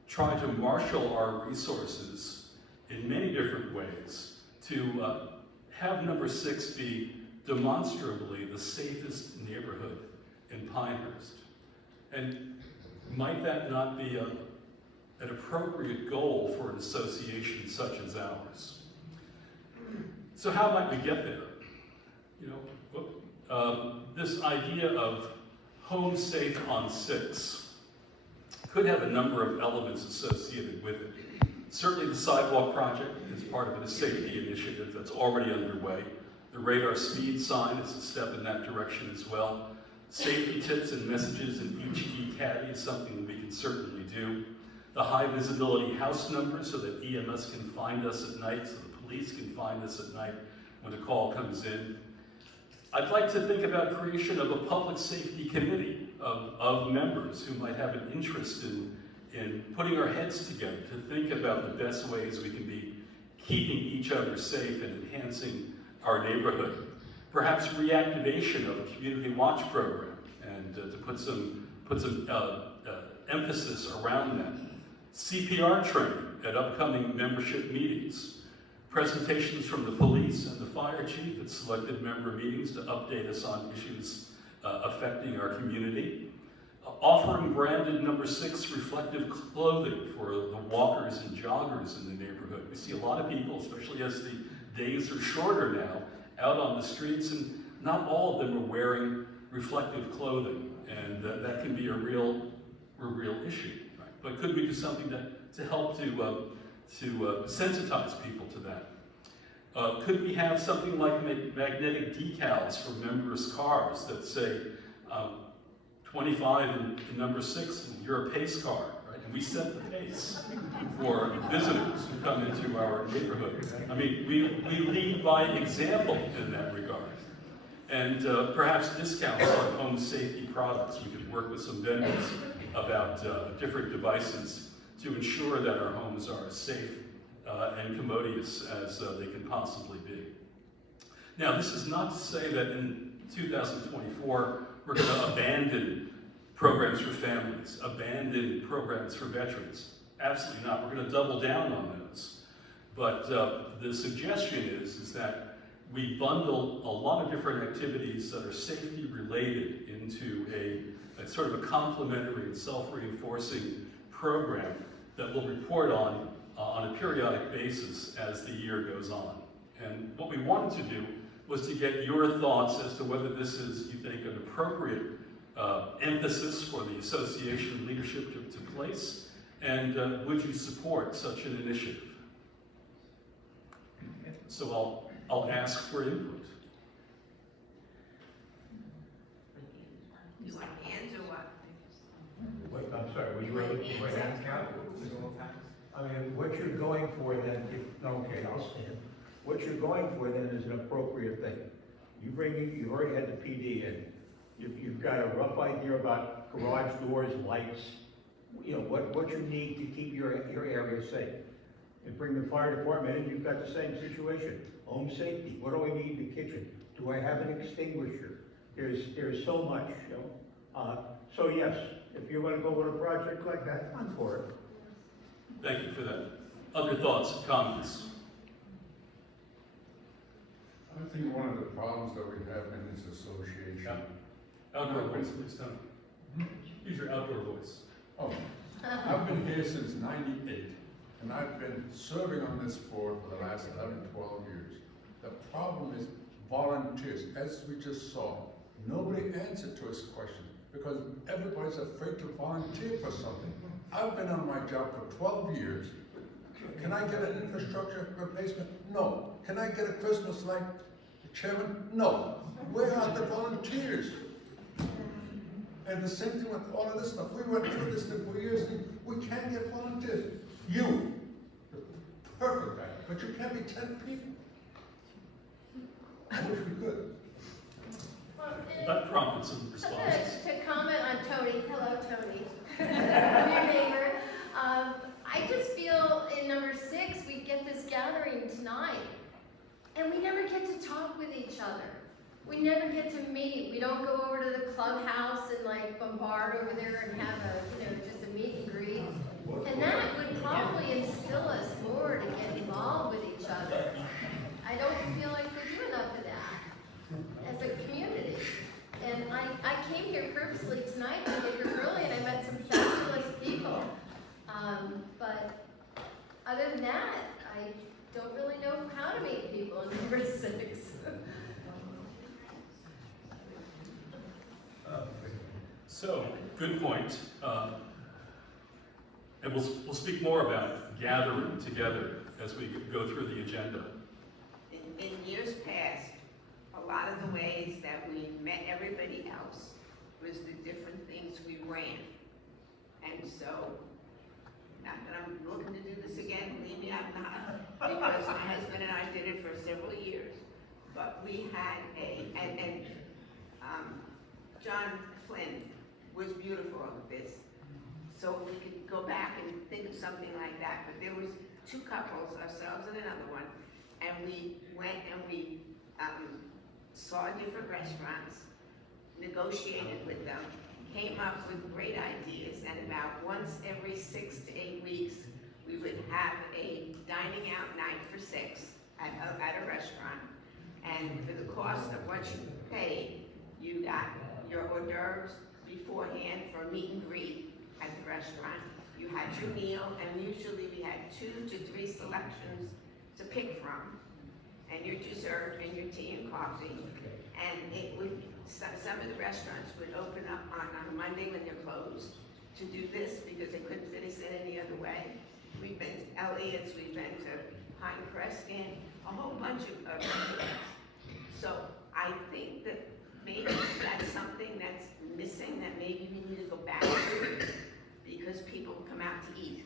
try to marshal our resources in many different ways to have number 6 be demonstrably the safest neighborhood in Pinehurst. And might that not be an appropriate goal for an association such as ours? So how might we get there? This idea of home safe on 6 could have a number of elements associated with it. Certainly the sidewalk project is part of a safety initiative that's already underway. The radar speed sign is a step in that direction as well. Safety tips and messages in each e-caddy is something that we can certainly do. The high visibility house numbers so that EMS can find us at night, so the police can find us at night when a call comes in. I'd like to think about creation of a public safety committee of members who might have an interest in putting our heads together to think about the best ways we can be keeping each other safe and enhancing our neighborhood. Perhaps reactivation of a community watch program and to put some emphasis around that. CPR training at upcoming membership meetings, presentations from the police and the fire chief at selected member meetings to update us on issues affecting our community, offering branded number 6 reflective clothing for the walkers and joggers in the neighborhood. We see a lot of people, especially as the days are shorter now, out on the streets, and not all of them are wearing reflective clothing, and that can be a real issue. Right? But could we do something to help to sensitize people to that? Could we have something like magnetic decals for members' cars that say 25 and number 6, and you're a pace car, right? And we set the pace for visitors who come into our neighborhood. I mean, we lead by example in that regard. And perhaps discounts on home safety products. We could work with some vendors about different devices to ensure that our homes are as safe and commodious as they can possibly be. Now, this is not to say that in 2024 we're going to abandon programs for families, abandon programs for veterans. Absolutely not. We're going to double down on those. But the suggestion is that we bundle a lot of different activities that are safety related into a sort of a complementary and self-reinforcing program that we'll report on a periodic basis as the year goes on. And what we wanted to do was to get your thoughts as to whether this is, you think, an appropriate emphasis for the association leadership to place, and would you support such an initiative? So I'll ask for input. You want hands or what? Wait, I'm sorry, were you ready for hands count? I mean, what you're going for then, okay, I'll stand. What you're going for then is an appropriate thing. You've already had the PD in. You've got a rough idea about garage doors, lights, you know, what you need to keep your area safe. And bring the fire department in, you've got the same situation. Home safety, what do I need in the kitchen? Do I have an extinguisher? There's so much, you know. So yes, if you're gonna go with a project like that, I'm for it. Thank you for that. Other thoughts, comments? I think one of the problems that we have in this association. Yeah. Outdoor voice, please, Tony. Use your outdoor voice. Oh, I've been here since '98, and I've been serving on this board for the last 11, 12 years. The problem is volunteers, as we just saw. Nobody answered to his question because everybody's afraid to volunteer for something. I've been on my job for 12 years. Can I get an infrastructure replacement? No. Can I get a Christmas light? Chairman? No. Where are the volunteers? And the same thing with all of this stuff. We went through this thing for years and we can't get volunteers. You, the perfect guy, but you can't be 10 people. I wish we could. That prompted some responses. To comment on Tony, hello Tony, your neighbor. I just feel in number 6, we get this gathering tonight, and we never get to talk with each other. We never get to meet. We don't go over to the clubhouse and like bombard over there and have just a meet and greet. And that would probably instill us more to get involved with each other. I don't feel like we do enough of that as a community. And I came here purposely tonight to get here early, and I met some fabulous people. But other than that, I don't really know how to meet people in number 6. So, good point. And we'll speak more about gathering together as we go through the agenda. In years past, a lot of the ways that we met everybody else was the different things we ran. And so, not that I'm looking to do this again, believe me, I'm not, because my husband and I did it for several years. But we had John Flynn was beautiful of this. So we could go back and think of something like that. But there was 2 couples, ourselves and another one, and we went and we saw different restaurants, negotiated with them, came up with great ideas, and about once once every 6 to 8 weeks, we would have a dining out night for 6 at a restaurant. And for the cost of what you paid, you got your hors d'oeuvres beforehand for a meet and greet at the restaurant. You had your meal, and usually we had 2 to 3 selections to pick from, and your dessert and your tea and coffee. And it would, some of the restaurants would open up on a Monday when they're closed to do this because they couldn't fit us in any other way. We've been to Elliott's, we've been to Pinecrest Inn, a whole bunch of restaurants. So I think that maybe that's something that's missing, that maybe we need to go back to, because people come out to eat.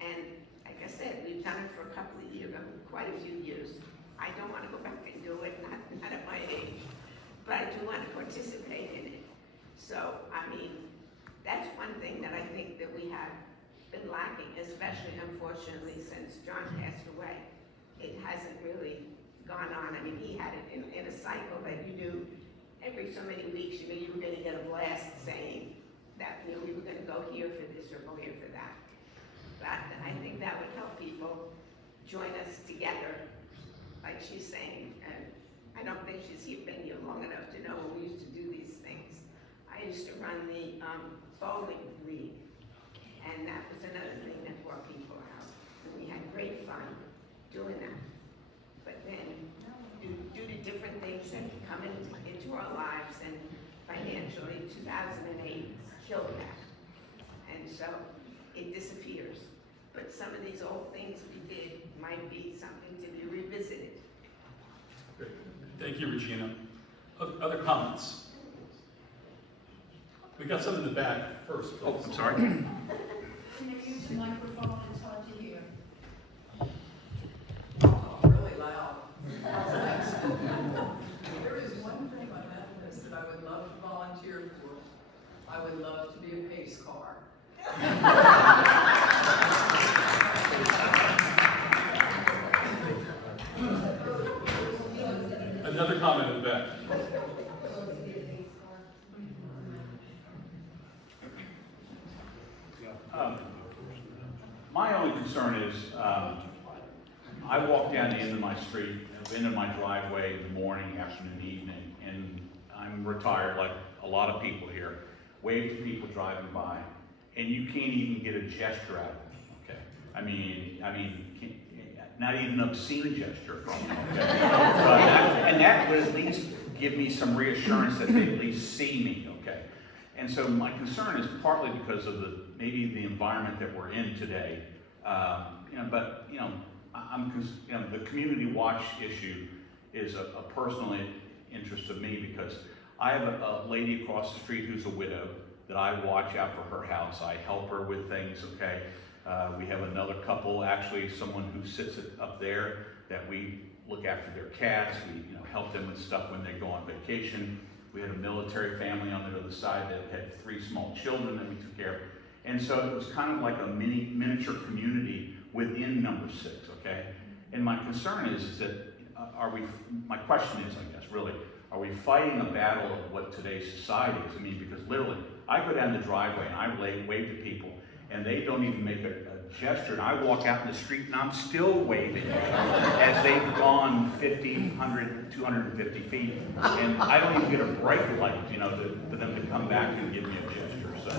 And like I said, we've done it for a couple of years, quite a few years. I don't want to go back and do it, not at my age, but I do want to participate in it. So, I mean, that's one thing that I think that we have been lacking, especially unfortunately since John passed away. It hasn't really gone on. I mean, he had it in a cycle that you knew every so many weeks you knew you were going to get a blast saying that, you know, we were going to go here for this or go here for that. But I think that would help people join us together, like she's saying. And I don't think she's been here long enough to know when we used to do these things. I used to run the bowling league, and that was another thing that brought people out. And we had great fun doing that. But then, due to different things that come into our lives, and financially, 2008 killed that. And so, it disappears. But some of these old things we did might be something to be revisited. Great. Thank you, Regina. Other comments? We got some in the back first. Oh, I'm sorry. Can you use the microphone? It's hard to hear. Oh, really loud. There is one thing on that list that I would love to volunteer for. I would love to be a pace car. Another comment in the back. My only concern is, I walk down the end of my street, into my driveway in the morning, afternoon, evening, and I'm retired like a lot of people here, wave to people driving by, and you can't even get a gesture out of them, okay? I mean, not even an obscene gesture from them, okay? And that would at least give me some reassurance that they at least see me, okay? And so my concern is partly because of maybe the environment that we're in today, the community watch issue is a personal interest of me because I have a lady across the street who's a widow that I watch out for her house. I help her with things, okay? We have another couple, actually someone who sits up there that we look after their cats. We help them with stuff when they go on vacation. We had a military family on the other side that had 3 small children that we took care of. And so it was kind of like a miniature community within number 6, okay? And my concern is that, my question is, I guess, really, are we fighting a battle of what today's society is? I mean, because literally, I go down the driveway and I wave to people, and they don't even make a gesture, and I walk out in the street and I'm still waving as they've gone 50, 100, 250 feet, and I don't even get a break like, for them to come back and give me a gesture. So,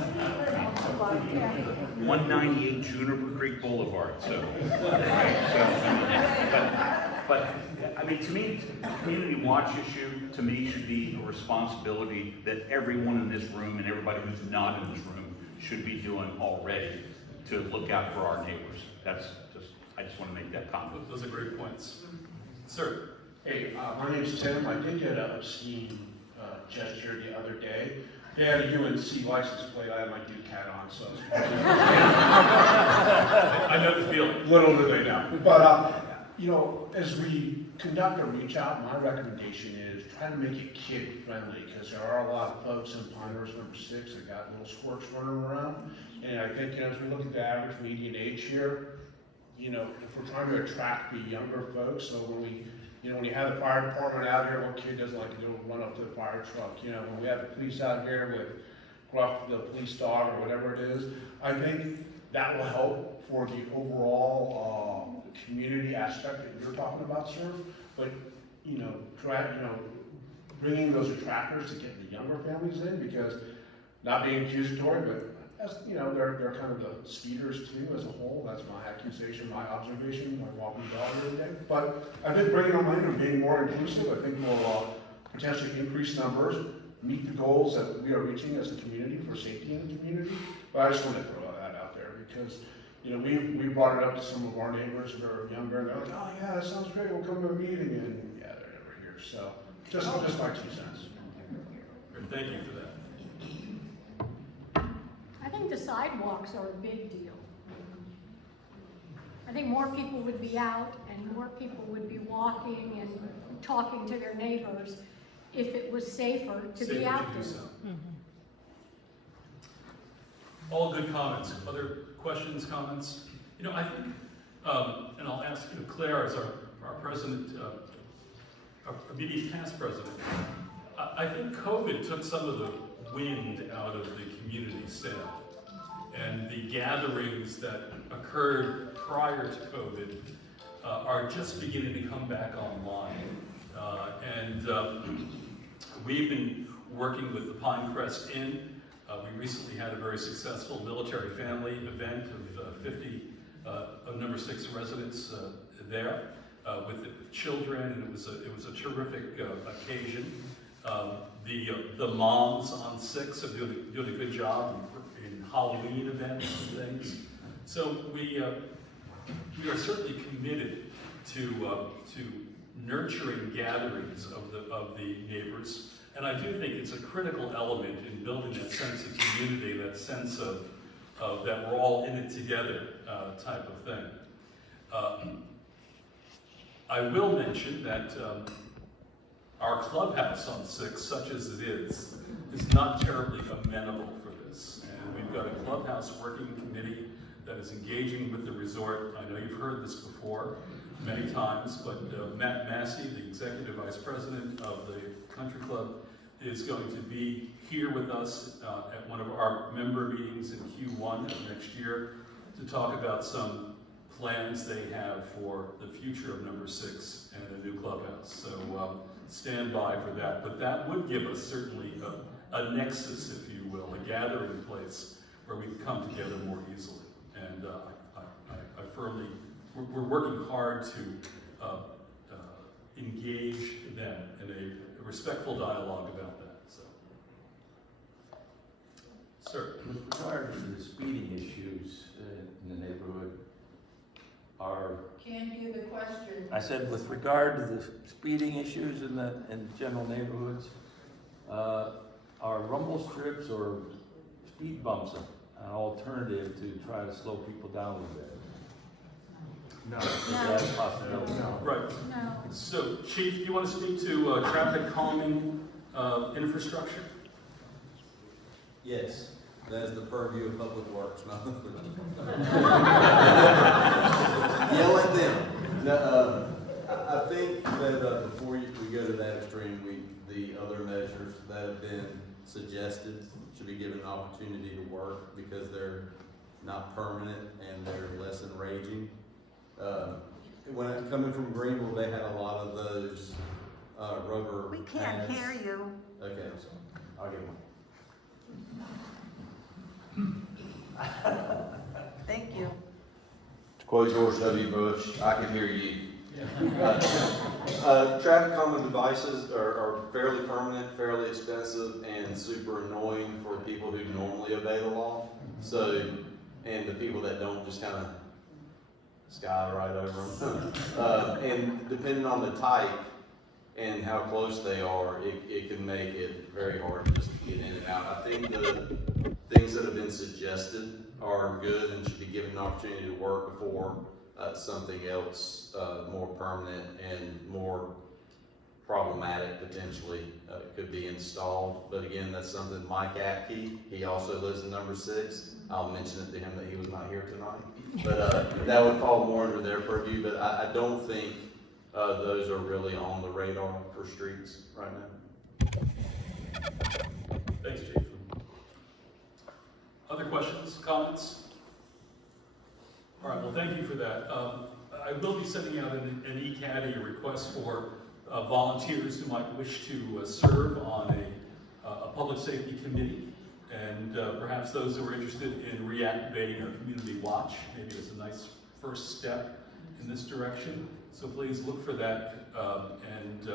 198 Juniper Creek Boulevard. But I mean, to me, the community watch issue to me should be a responsibility that everyone in this room and everybody who's not in this room should be doing already to look out for our neighbors. I just want to make that comment. Those are great points. Sir. Hey, my name's Tim. I did get an obscene gesture the other day. They had a UNC license plate. I had my Duke hat on, so. I know the feeling. Little do they know. But, as we conduct a reach out, my recommendation is try to make it kid friendly, because there are a lot of folks in Pinehurst number 6 that got little squirts running around. And I think as we look at the average median age here, if we're trying to attract the younger folks, so when when you have the fire department out here, what kid doesn't like to go run up to the fire truck? When we have the police out here with Gruff the police dog or whatever it is. I think that will help for the overall, community aspect that you're talking about, sir. But, bringing those attractors to get the younger families in, because not being accusatory, but as, they're kind of the speeders too as a whole. That's my accusation, my observation. I walk my dog every day. But I think bringing them in and being more inclusive, I think will potentially increase numbers, meet the goals that we are reaching as a community for safety in the community. But I just want to throw that out there because, we brought it up to some of our neighbors that are younger, and they're like, oh yeah, that sounds great, we'll come to a meeting, and yeah, they're never here. So just my 2 cents. Thank you for that. I think the sidewalks are a big deal. I think more people would be out and more people would be walking and talking to their neighbors if it was safer to be out there. All good comments. Other questions, comments? I think, and I'll ask Claire as our president, our immediate past president. I think COVID took some of the wind out of the community sail, and the gatherings that occurred prior to COVID are just beginning to come back online. We've been working with the Pinecrest Inn. We recently had a very successful military family event of 50 of number 6 residents there with the children, and it was a terrific occasion. The moms on 6 are doing a good job in Halloween events and things. So we are certainly committed to nurturing gatherings of the neighbors. And I do think it's a critical element in building that sense of community, that sense of that we're all in it together type of thing. I will mention that our clubhouse on 6, such as it is not terribly amenable for this. And we've got a clubhouse working committee that is engaging with the resort. I know you've heard this before many times, but Matt Massey, the executive vice president of the country club, is going to be here with us at one of our member meetings in Q1 of next year to talk about some plans they have for the future of number 6 and a new clubhouse. So stand by for that. But that would give us certainly a nexus, if you will, a gathering place where we can come together more easily. And I firmly, we're working hard to engage them in a respectful dialogue about that. So, sir. With regard to the speeding issues in the neighborhood, Can't hear the question. I said with regard to the speeding issues in general neighborhoods, are rumble strips or speed bumps an alternative to try to slow people down a little bit? No. Is that a possibility? No. Right. No. So, Chief, do you want to speak to traffic calming infrastructure? Yes, that is the purview of Public Works, not the yell at them. No, I think that before we go to that extreme, the other measures that have been suggested should be given an opportunity to work because they're not permanent and they're less enraging. When coming from Greenville, they had a lot of those rubber We can't pads. hear you. Okay, I'm sorry. I'll get one. Thank you. To quote George W. Bush, I can hear you. Traffic calming devices are fairly permanent, fairly expensive, and super annoying for people who normally obey the law. So, and the people that don't just kind of sky right over them. And depending on the type and how close they are, it can make it very hard to just get in and out. I think the things that have been suggested are good and should be given an opportunity to work before something else more permanent and more problematic potentially could be installed. But again, that's something Mike Apke, he also lives in number 6. I'll mention it to him that he was not here tonight. But that would fall more under their purview, but I don't think those are really on the radar for streets right now. Thanks, Chief. Other questions, comments? All right, well, thank you for that. I will be sending out an e-caddy, a request for volunteers who might wish to serve on a public safety committee, and perhaps those who are interested in reactivating our community watch. Maybe it's a nice first step in this direction. So please look for that, and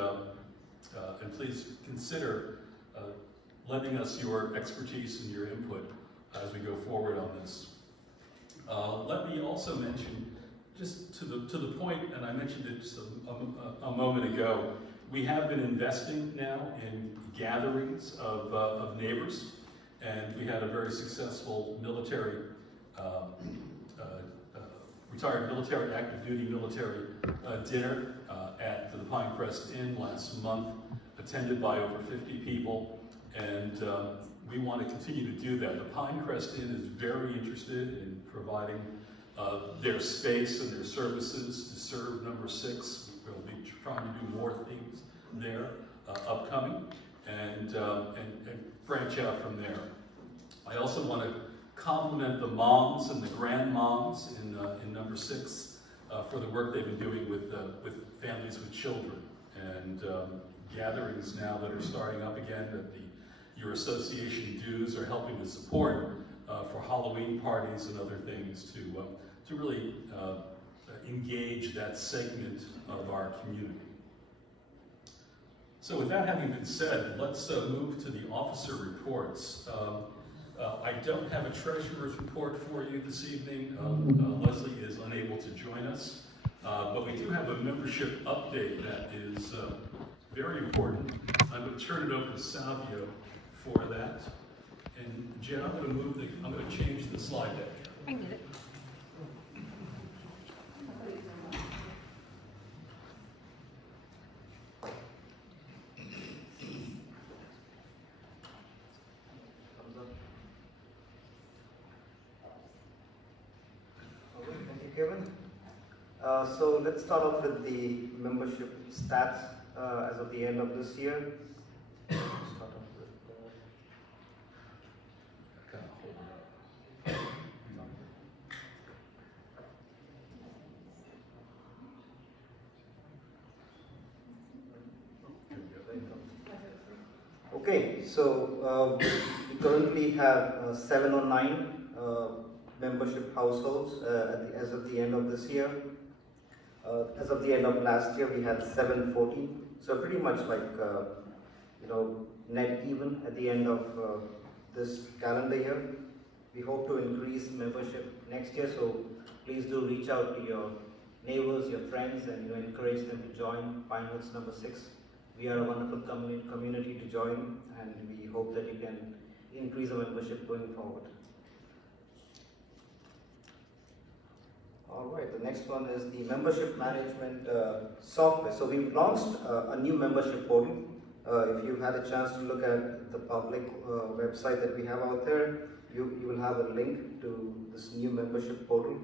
please consider lending us your expertise and your input as we go forward on this. Let me also mention, just to the point, and I mentioned it just a moment ago, we have been investing now in gatherings of neighbors, and we had a very successful military, retired military, active duty military dinner at the Pinecrest Inn last month, attended by over 50 people, and we want to continue to do that. The Pinecrest Inn is very interested in providing their space and their services to serve number 6. We'll be trying to do more things there upcoming, and branch out from there. I also want to compliment the moms and the grandmoms in number 6 for the work they've been doing with families with children, and gatherings now that are starting up again that your association dues are helping to support for Halloween parties and other things to really engage that segment of our community. So with that having been said, let's move to the officer reports. I don't have a treasurer's report for you this evening. Leslie is unable to join us, but we do have a membership update that is very important. I'm going to turn it over to Savio for that. And Jen, I'm going to change the slide deck. I get it. Thank you, Kevin. So let's start off with the membership stats as of the end of this year. Start off with, Okay, so we currently have 709 membership households as of the end of this year. As of the end of last year, we had 740. So pretty much like net even at the end of this calendar year. We hope to increase membership next year. So please do reach out to your neighbors, your friends, and encourage them to join Pinewoods number 6. We are a wonderful community to join, and we hope that you can increase our membership going forward. All right, the next one is the membership management software. So we've launched a new membership portal. If you've had a chance to look at the public website that we have out there, you will have a link to this new membership portal.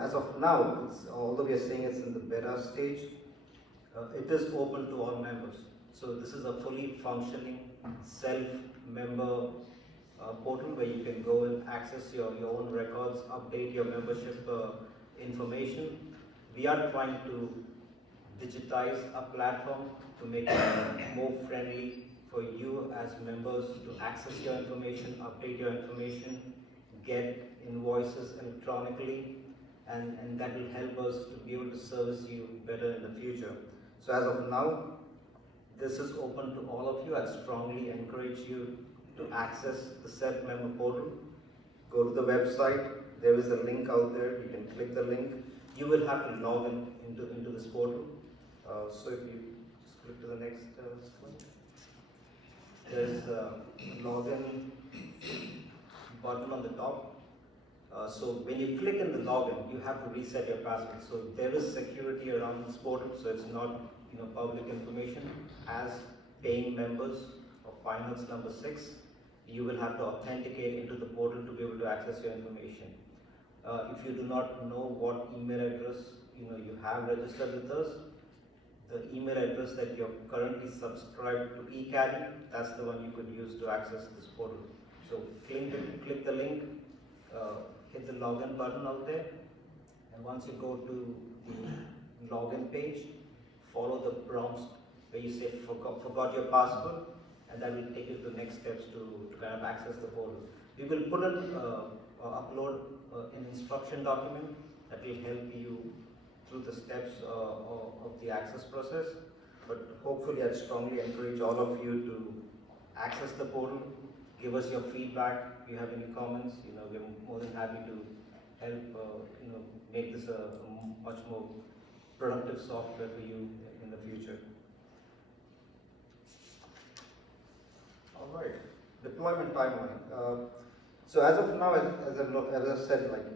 As of now, although we are saying it's in the beta stage, it is open to all members. So this is a fully functioning self-member portal where you can go and access your own records, update your membership information. We are trying to digitize a platform to make it more friendly for you as members to access your information, update your information, get invoices electronically, and that will help us to be able to service you better in the future. So as of now, this is open to all of you. I strongly encourage you to access the self-member portal. Go to the website. There is a link out there. You can click the link. You will have to log in into this portal. So if you just click to the next slide. There's a login button on the top. So when you click in the login, you have to reset your password. So there is security around this portal, so it's not public information. As paying members of Pinewoods number 6, you will have to authenticate into the portal to be able to access your information. If you do not know what email address you have registered with us, the email address that you're currently subscribed to eCaddy, that's the one you could use to access this portal. So click the link, hit the login button out there, and once you go to the login page, follow the prompts where you say forgot your password, and that will take you to the next steps to kind of access the portal. We will put in upload an instruction document that will help you through the steps of the access process. But hopefully, I strongly encourage all of you to access the portal, give us your feedback. If you have any comments, we're more than happy to help, make this a much more productive software for you in the future. All right, deployment timeline. So as of now, as I said, like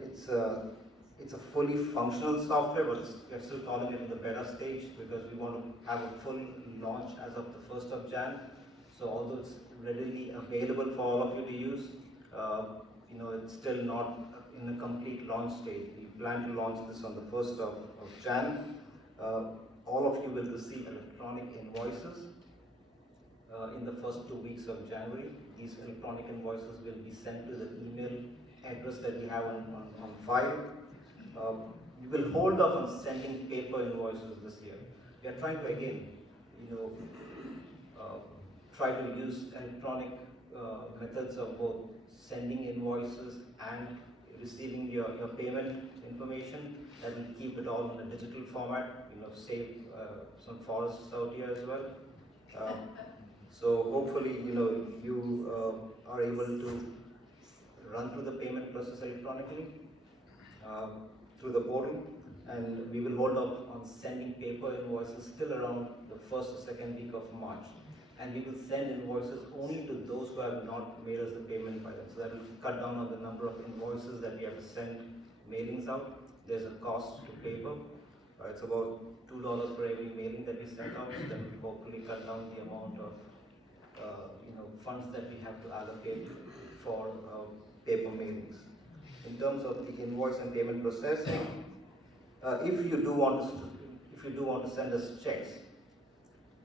it's a fully functional software, but we're still calling it in the beta stage because we want to have a full launch as of the 1st of Jan. So although it's readily available for all of you to use, it's still not in a complete launch stage. We plan to launch this on the 1st of Jan. All of you will receive electronic invoices in the first 2 weeks of January. These electronic invoices will be sent to the email address that we have on file. We will hold off on sending paper invoices this year. We are trying to again, try to use electronic methods of both sending invoices and receiving your payment information. That will keep it all in a digital format, save some forests out here as well. So hopefully, you are able to run through the payment process electronically through the portal, and we will hold off on sending paper invoices till around the first or second week of March. And we will send invoices only to those who have not made us the payment by them. So that will cut down on the number of invoices that we have to send mailings out. There's a cost to paper. It's about $2 for every mailing that we send out. So that will hopefully cut down the amount of funds that we have to allocate for paper mailings. In terms of the invoice and payment processing, if you do want to send us checks,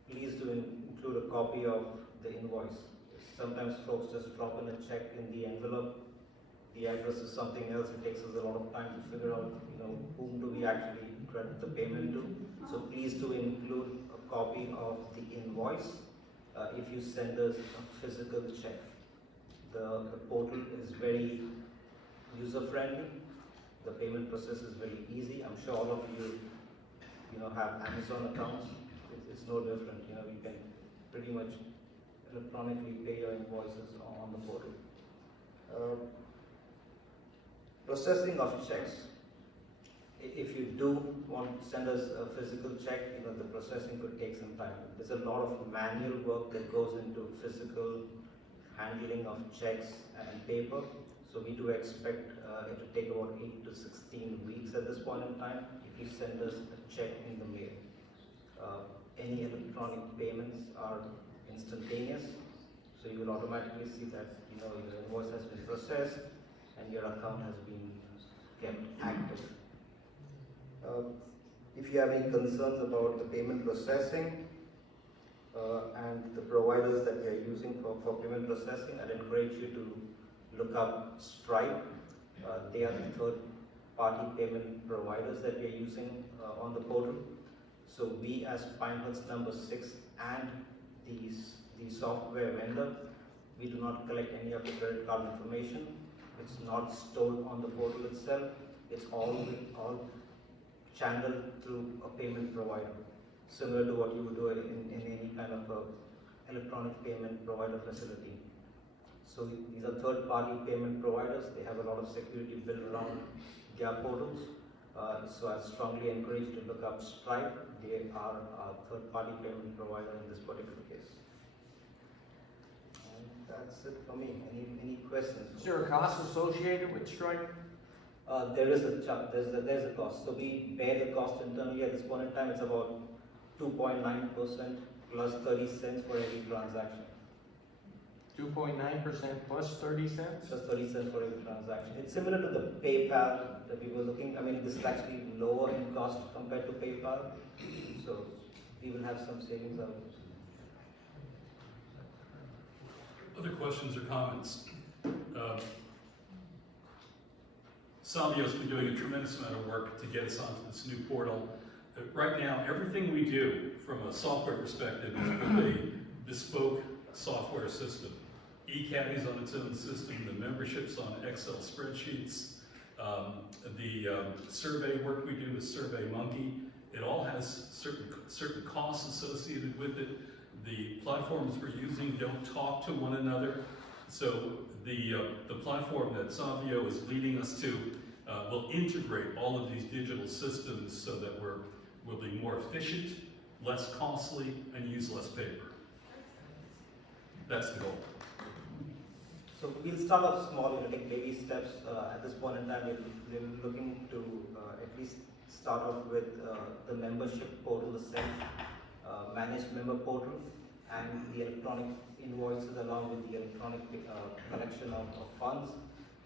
please do include a copy of the invoice. Sometimes folks just drop in a check in the envelope. The address is something else. It takes us a lot of time to figure out, whom do we actually credit the payment to. So please do include a copy of the invoice if you send us a physical check. The portal is very user-friendly. The payment process is very easy. I'm sure all of you, have Amazon accounts. It's no different. You can pretty much electronically pay your invoices on the portal. Processing of checks. If you do want to send us a physical check, the processing could take some time. There's a lot of manual work that goes into physical handling of checks and paper. So we do expect it to take about 8 to 16 weeks at this point in time if you send us a check in the mail. Any electronic payments are instantaneous, so you will automatically see that your invoice has been processed and your account has been kept active. If you have any concerns about the payment processing and the providers that we are using for payment processing, I'd encourage you to look up Stripe. They are the third-party payment providers that we are using on the portal. So we as Pinehurst number 6 and the software vendor, we do not collect any of the credit card information. It's not stored on the portal itself. It's all channeled through a payment provider, similar to what you would do in any kind of electronic payment provider facility. So these are third-party payment providers. They have a lot of security built around their portals. So I strongly encourage you to look up Stripe. They are a third-party payment provider in this particular case. And that's it for me. Any questions? Is there a cost associated with Stripe? There's a cost. So we bear the cost internally at this point in time. It's about 2.9% plus 30 cents for every transaction. 2.9% plus 30 cents? Plus 30 cents for every transaction. It's similar to the PayPal that we were looking. I mean, this is actually lower in cost compared to PayPal. So we will have some savings out of it. Other questions or comments? Savio's been doing a tremendous amount of work to get us onto this new portal. Right now, everything we do from a software perspective is with a bespoke software system. eCaddy's on its own system, the membership's on Excel spreadsheets, the survey work we do with SurveyMonkey. It all has certain costs associated with it. The platforms we're using don't talk to one another. So the platform that Savio is leading us to will integrate all of these digital systems so that we'll be more efficient, less costly, and use less paper. That's the goal. So we'll start off small, take baby steps. At this point in time, we're looking to at least start off with the membership portal, the self-managed member portal, and the electronic invoices along with the electronic collection of funds.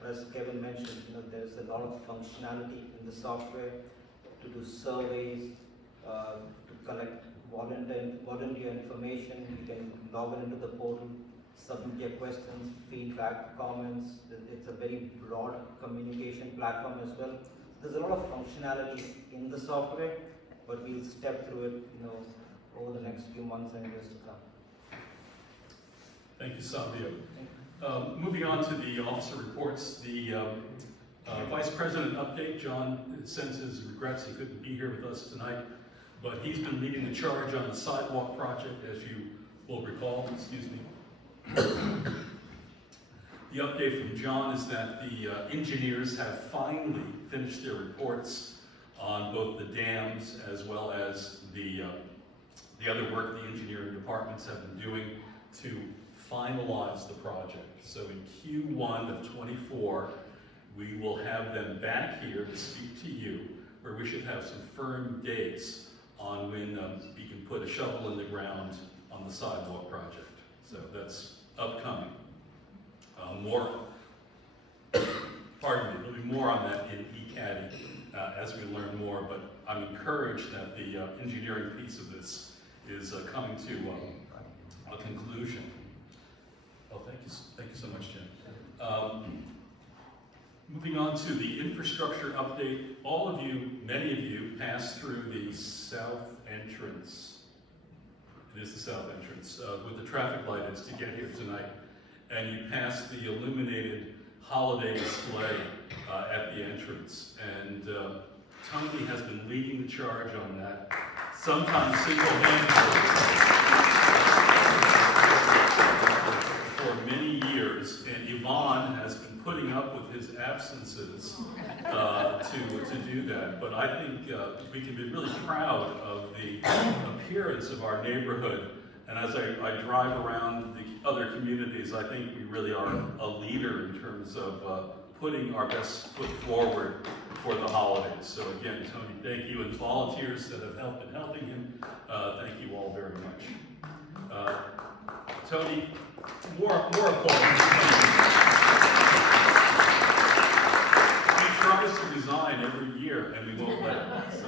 As Kevin mentioned, there's a lot of functionality in the software to do surveys, to collect volunteer information. You can log into the portal, submit your questions, feedback, comments. It's a very broad communication platform as well. There's a lot of functionality in the software, but we'll step through it, over the next few months and years to come. Thank you, Savio. Moving on to the officer reports, the Vice President update. John sends his regrets he couldn't be here with us tonight, but he's been leading the charge on the sidewalk project, as you will recall. Excuse me. The update from John is that the engineers have finally finished their reports on both the dams as well as the other work the engineering departments have been doing to finalize the project. So in Q1 of 24, we will have them back here to speak to you, where we should have some firm dates on when we can put a shovel in the ground on the sidewalk project. So that's upcoming. Pardon me, there'll be more on that in eCaddy as we learn more, but I'm encouraged that the engineering piece of this is coming to a conclusion. Oh, thank you so much, Jim. Moving on to the infrastructure update, many of you passed through the south entrance. It is the south entrance, with the traffic light is to get here tonight. And you passed the illuminated holiday display at the entrance. And Tony has been leading the charge on that, sometimes single-handedly, for many years. And Yvonne has been putting up with his absences to do that. But I think we can be really proud of the appearance of our neighborhood. And as I drive around the other communities, I think we really are a leader in terms of putting our best foot forward for the holidays. So again, Tony, thank you, and volunteers that have helped in helping him, thank you all very much. Tony, more applause. He tries to resign every year, and we won't let him. So.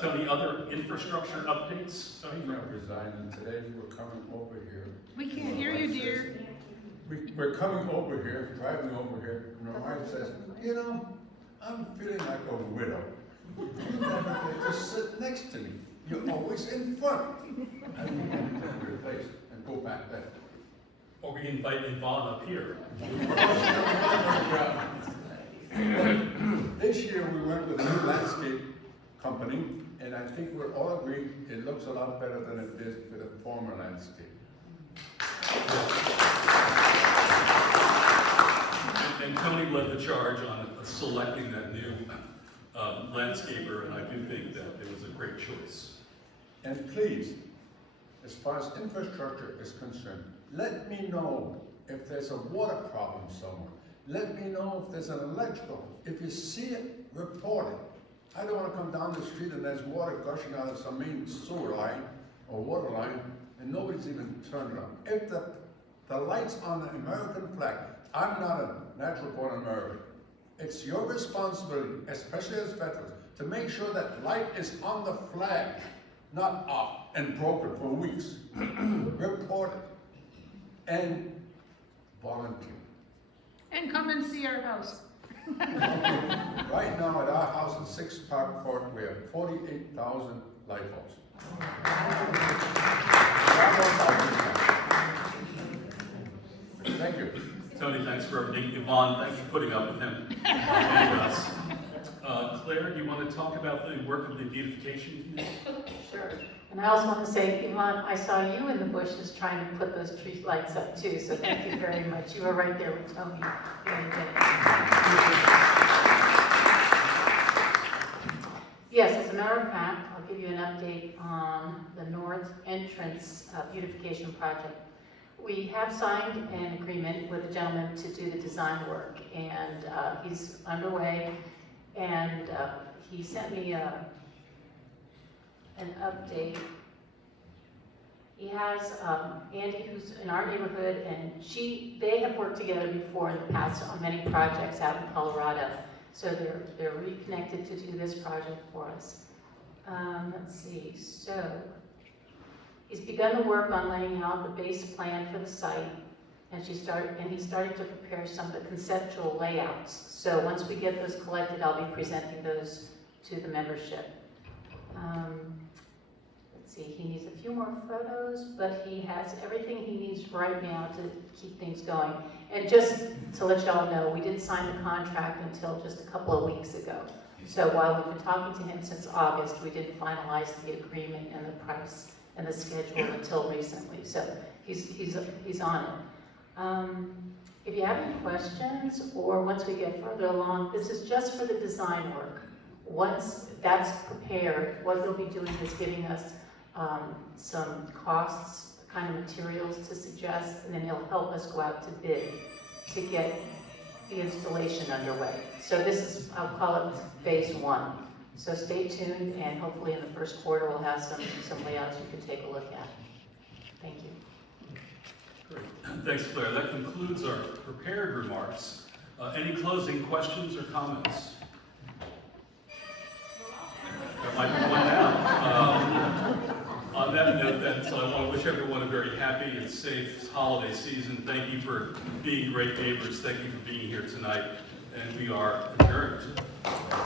Tony, other infrastructure updates? Tony? I'm not resigning today. We're coming over here. We can't hear you, dear. We're coming over here, driving over here, and my wife says, I'm feeling like a widow. You never get to sit next to me. You're always in front. I mean, to replace and go back there. Or we invite Yvonne up here. This year we went with a new landscape company, and I think we're all agreed it looks a lot better than it did with the former landscape. And Tony led the charge on selecting that new landscaper, and I do think that it was a great choice. And please, as far as infrastructure is concerned, let me know if there's a water problem somewhere. Let me know if there's an electrical. If you see it, report it. I don't want to come down the street and there's water gushing out of some main sewer line or water line and nobody's even turned it on. If the light's on the American flag, I'm not a natural born American. It's your responsibility, especially as veterans, to make sure that light is on the flag, not off and broken for weeks. Report it and volunteer. And come and see our house. Right now at our house in 6 Park Court, we have 48,000 light bulbs. Thank you. Tony, thanks for everything. Yvonne, thanks for putting up with him and us. Claire, do you want to talk about the work of the beautification committee? Sure. And I also want to say, Yvonne, I saw you in the bushes trying to put those tree lights up too, so thank you very much. You were right there with Tony. Very good. Yes, as a matter of fact, I'll give you an update on the north entrance beautification project. We have signed an agreement with a gentleman to do the design work, and he's underway, and he sent me an update. He has Andy, who's in our neighborhood, and they have worked together before in the past on many projects out in Colorado. So they're reconnected to do this project for us. Let's see, so he's begun the work on laying out the base plan for the site, and he's starting to prepare some of the conceptual layouts. So once we get those collected, I'll be presenting those to the membership. Let's see, he needs a few more photos, but he has everything he needs right now to keep things going. And just to let y'all know, we didn't sign the contract until just a couple of weeks ago. So while we've been talking to him since August, we didn't finalize the agreement and the price and the schedule until recently. So he's on it. If you have any questions, or once we get further along, this is just for the design work. Once that's prepared, what they'll be doing is giving us some costs, kind of materials to suggest, and then he'll help us go out to bid to get the installation underway. So this is, I'll call it phase 1. So stay tuned, and hopefully in the first quarter we'll have some layouts you can take a look at. Thank you. Great. Thanks, Claire. That concludes our prepared remarks. Any closing questions or comments? There might be one now. On that note, so I want to wish everyone a very happy and safe holiday season. Thank you for being great neighbors. Thank you for being here tonight. And we are adjourned.